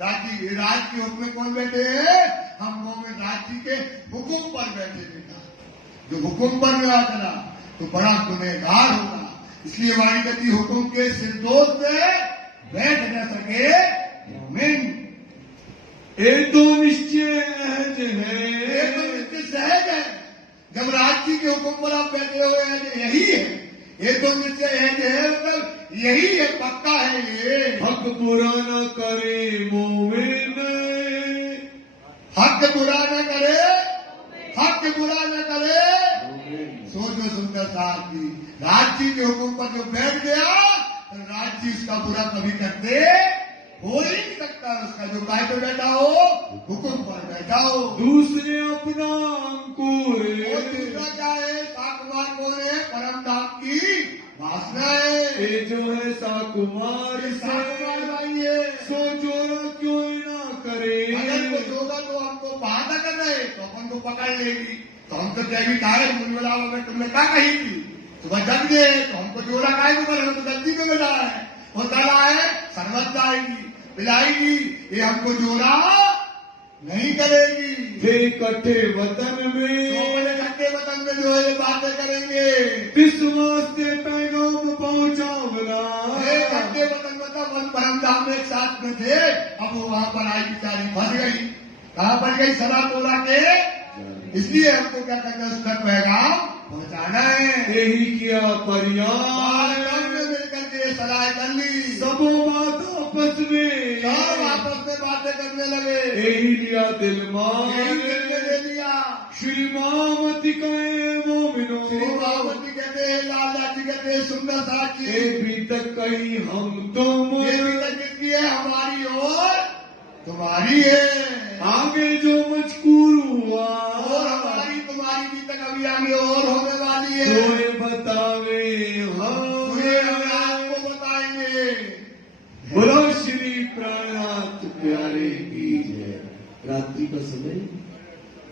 राज्य। राज के हुक्म में कौन बैठे हैं? हम मोमिन राज्य के हुक्म पर बैठे बेटा। जो हुक्म पर ना चला तो बड़ा गुनहगार होगा। इसलिए वाणी कहती हुक्म के सिरदोष पे बैठ न सके मोमिन। ये तो निश्चय अहज है, ये तो निश्चय सहज है। जब राज्य के हुक्म पर आप बैठे हुए हैं, यही है। ये तो निश्चय अहज है, मतलब यही है, पक्का है ये। हक बुरा न करे मोमिन, हक बुरा न करे, हक बुरा न करे। सोचो सुंदर साहब जी, राज्य के हुक्म पर जो बैठ गया तो राज्य उसका बुरा कभी करते हो ही नहीं सकता। उसका जो काय पे बैठा हो, हुक्म पर बैठा हो। दूसरे अपना अंकुर, और दूसरा क्या है? साकुमार कौन है? परम धाम की वासना है। ये जो है साकुमार साकुमार भाई है। सो जोरा क्यों ना करे। अगर वो होगा तो हमको बहाना कर रहे तो अपन को पकड़ लेगी। तो हम तो जैवी काहे मुनवला में तुमने क्या कही थी? सुबह जग गए तो हमको जोड़ा काहे को कर, तो गलती में मिला है। वो दला है, शरबत लाएगी, पिलाएगी, ये हमको जोड़ा नहीं करेगी। वे कटे वतन में, तो अपने घंटे वतन में जो है ये बातें करेंगे। किस वास्ते पैगाम पहुंचावला। घंटे वतन मतलब वन परम धाम में एक साथ में थे। अब वो वहां पर आई बेचारी फंस गई। कहाँ फंस गई? सदा तोला के। इसलिए हमको क्या करना है? उसका पैगाम पहुंचाना है। यही किया पर्याय, मिलकर के सलाह कर ली। सबो बात आपस में, सब आपस में बातें करने लगे। यही लिया दिल यही मान। दिल में ले लिया। श्री मामती कहे मोमिनो, श्री मावती कहते हैं, लाला जी कहते हैं, सुंदर साथी ये भी तक कहीं हम तुम, ये भी तक किसकी है? हमारी और तुम्हारी है। आगे जो मजकूर हुआ और हमारी तुम्हारी भी तक अभी आगे और होने वाली है। सोए बतावे तुम्हें हम हमें। आपको बताएंगे। बोलो श्री प्राणनाथ प्यारे की जय। रात्रि का समय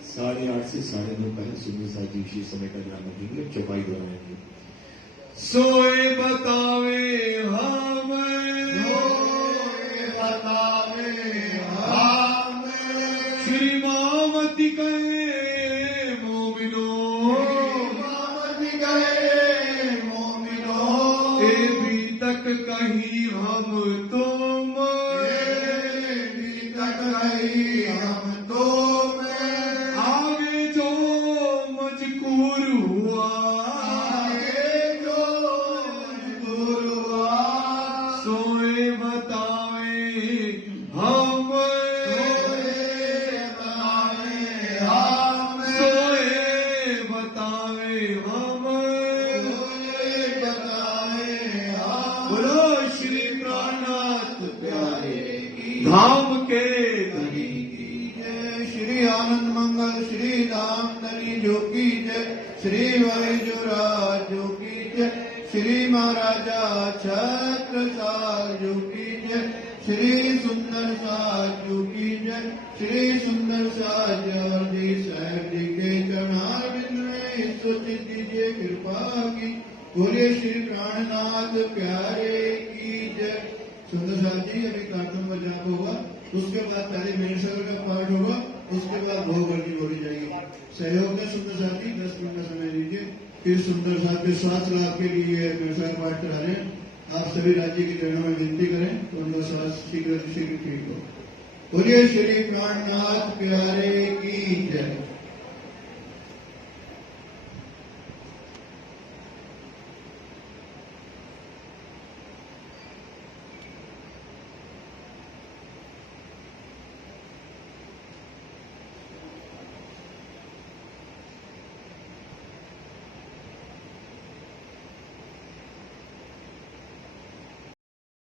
8:30 से 9:30 का है। सुबह साथ विशेष समय का ध्यान रखेंगे, चौपाई दोहराएंगे। सोए बतावे हमें, बतावे हमें। श्री मामती कहे मोमिनो, मावती कहे मोमिनो, ये भी तक कहीं हम तुम, ये भी तक कहीं हम तुम। आगे जो मजकूर हुआ आगे जो मजबूर हुआ, सोए बतावे हम, सोए बतावे हमें। सोए बतावे हम। सोए बतावे हमें। बोलो श्री प्राणनाथ प्यारे धाम के धनी। जय श्री आनंद मंगल श्री धाम धनी जो की जय। श्री वैजुराज जो की जय। श्री महाराजा छत्रसाल जो की जय। श्री सुंदर साज जो की जय। श्री सुंदर साज और जी साहब जी के चरणार बिंद में सोचित दीजिए कृपा की। बोलिए श्री प्राणनाथ प्यारे की जय। सुंदर साथ जी अभी कार्टून का जाप होगा, उसके बाद पहले मेनसर का पाठ होगा, उसके बाद भोग वर्गी बोली जाएगी। सहयोग में सुंदर साथी 10 मिनट का समय लीजिए। फिर सुंदर साथ के स्वास्थ्य लाभ के लिए मेनसर पाठ करा रहे हैं। आप सभी राज्य के चरणों में विनती करें तो उनका स्वास्थ्य शीघ्र ठीक हो। बोलिए श्री प्राणनाथ प्यारे की जय।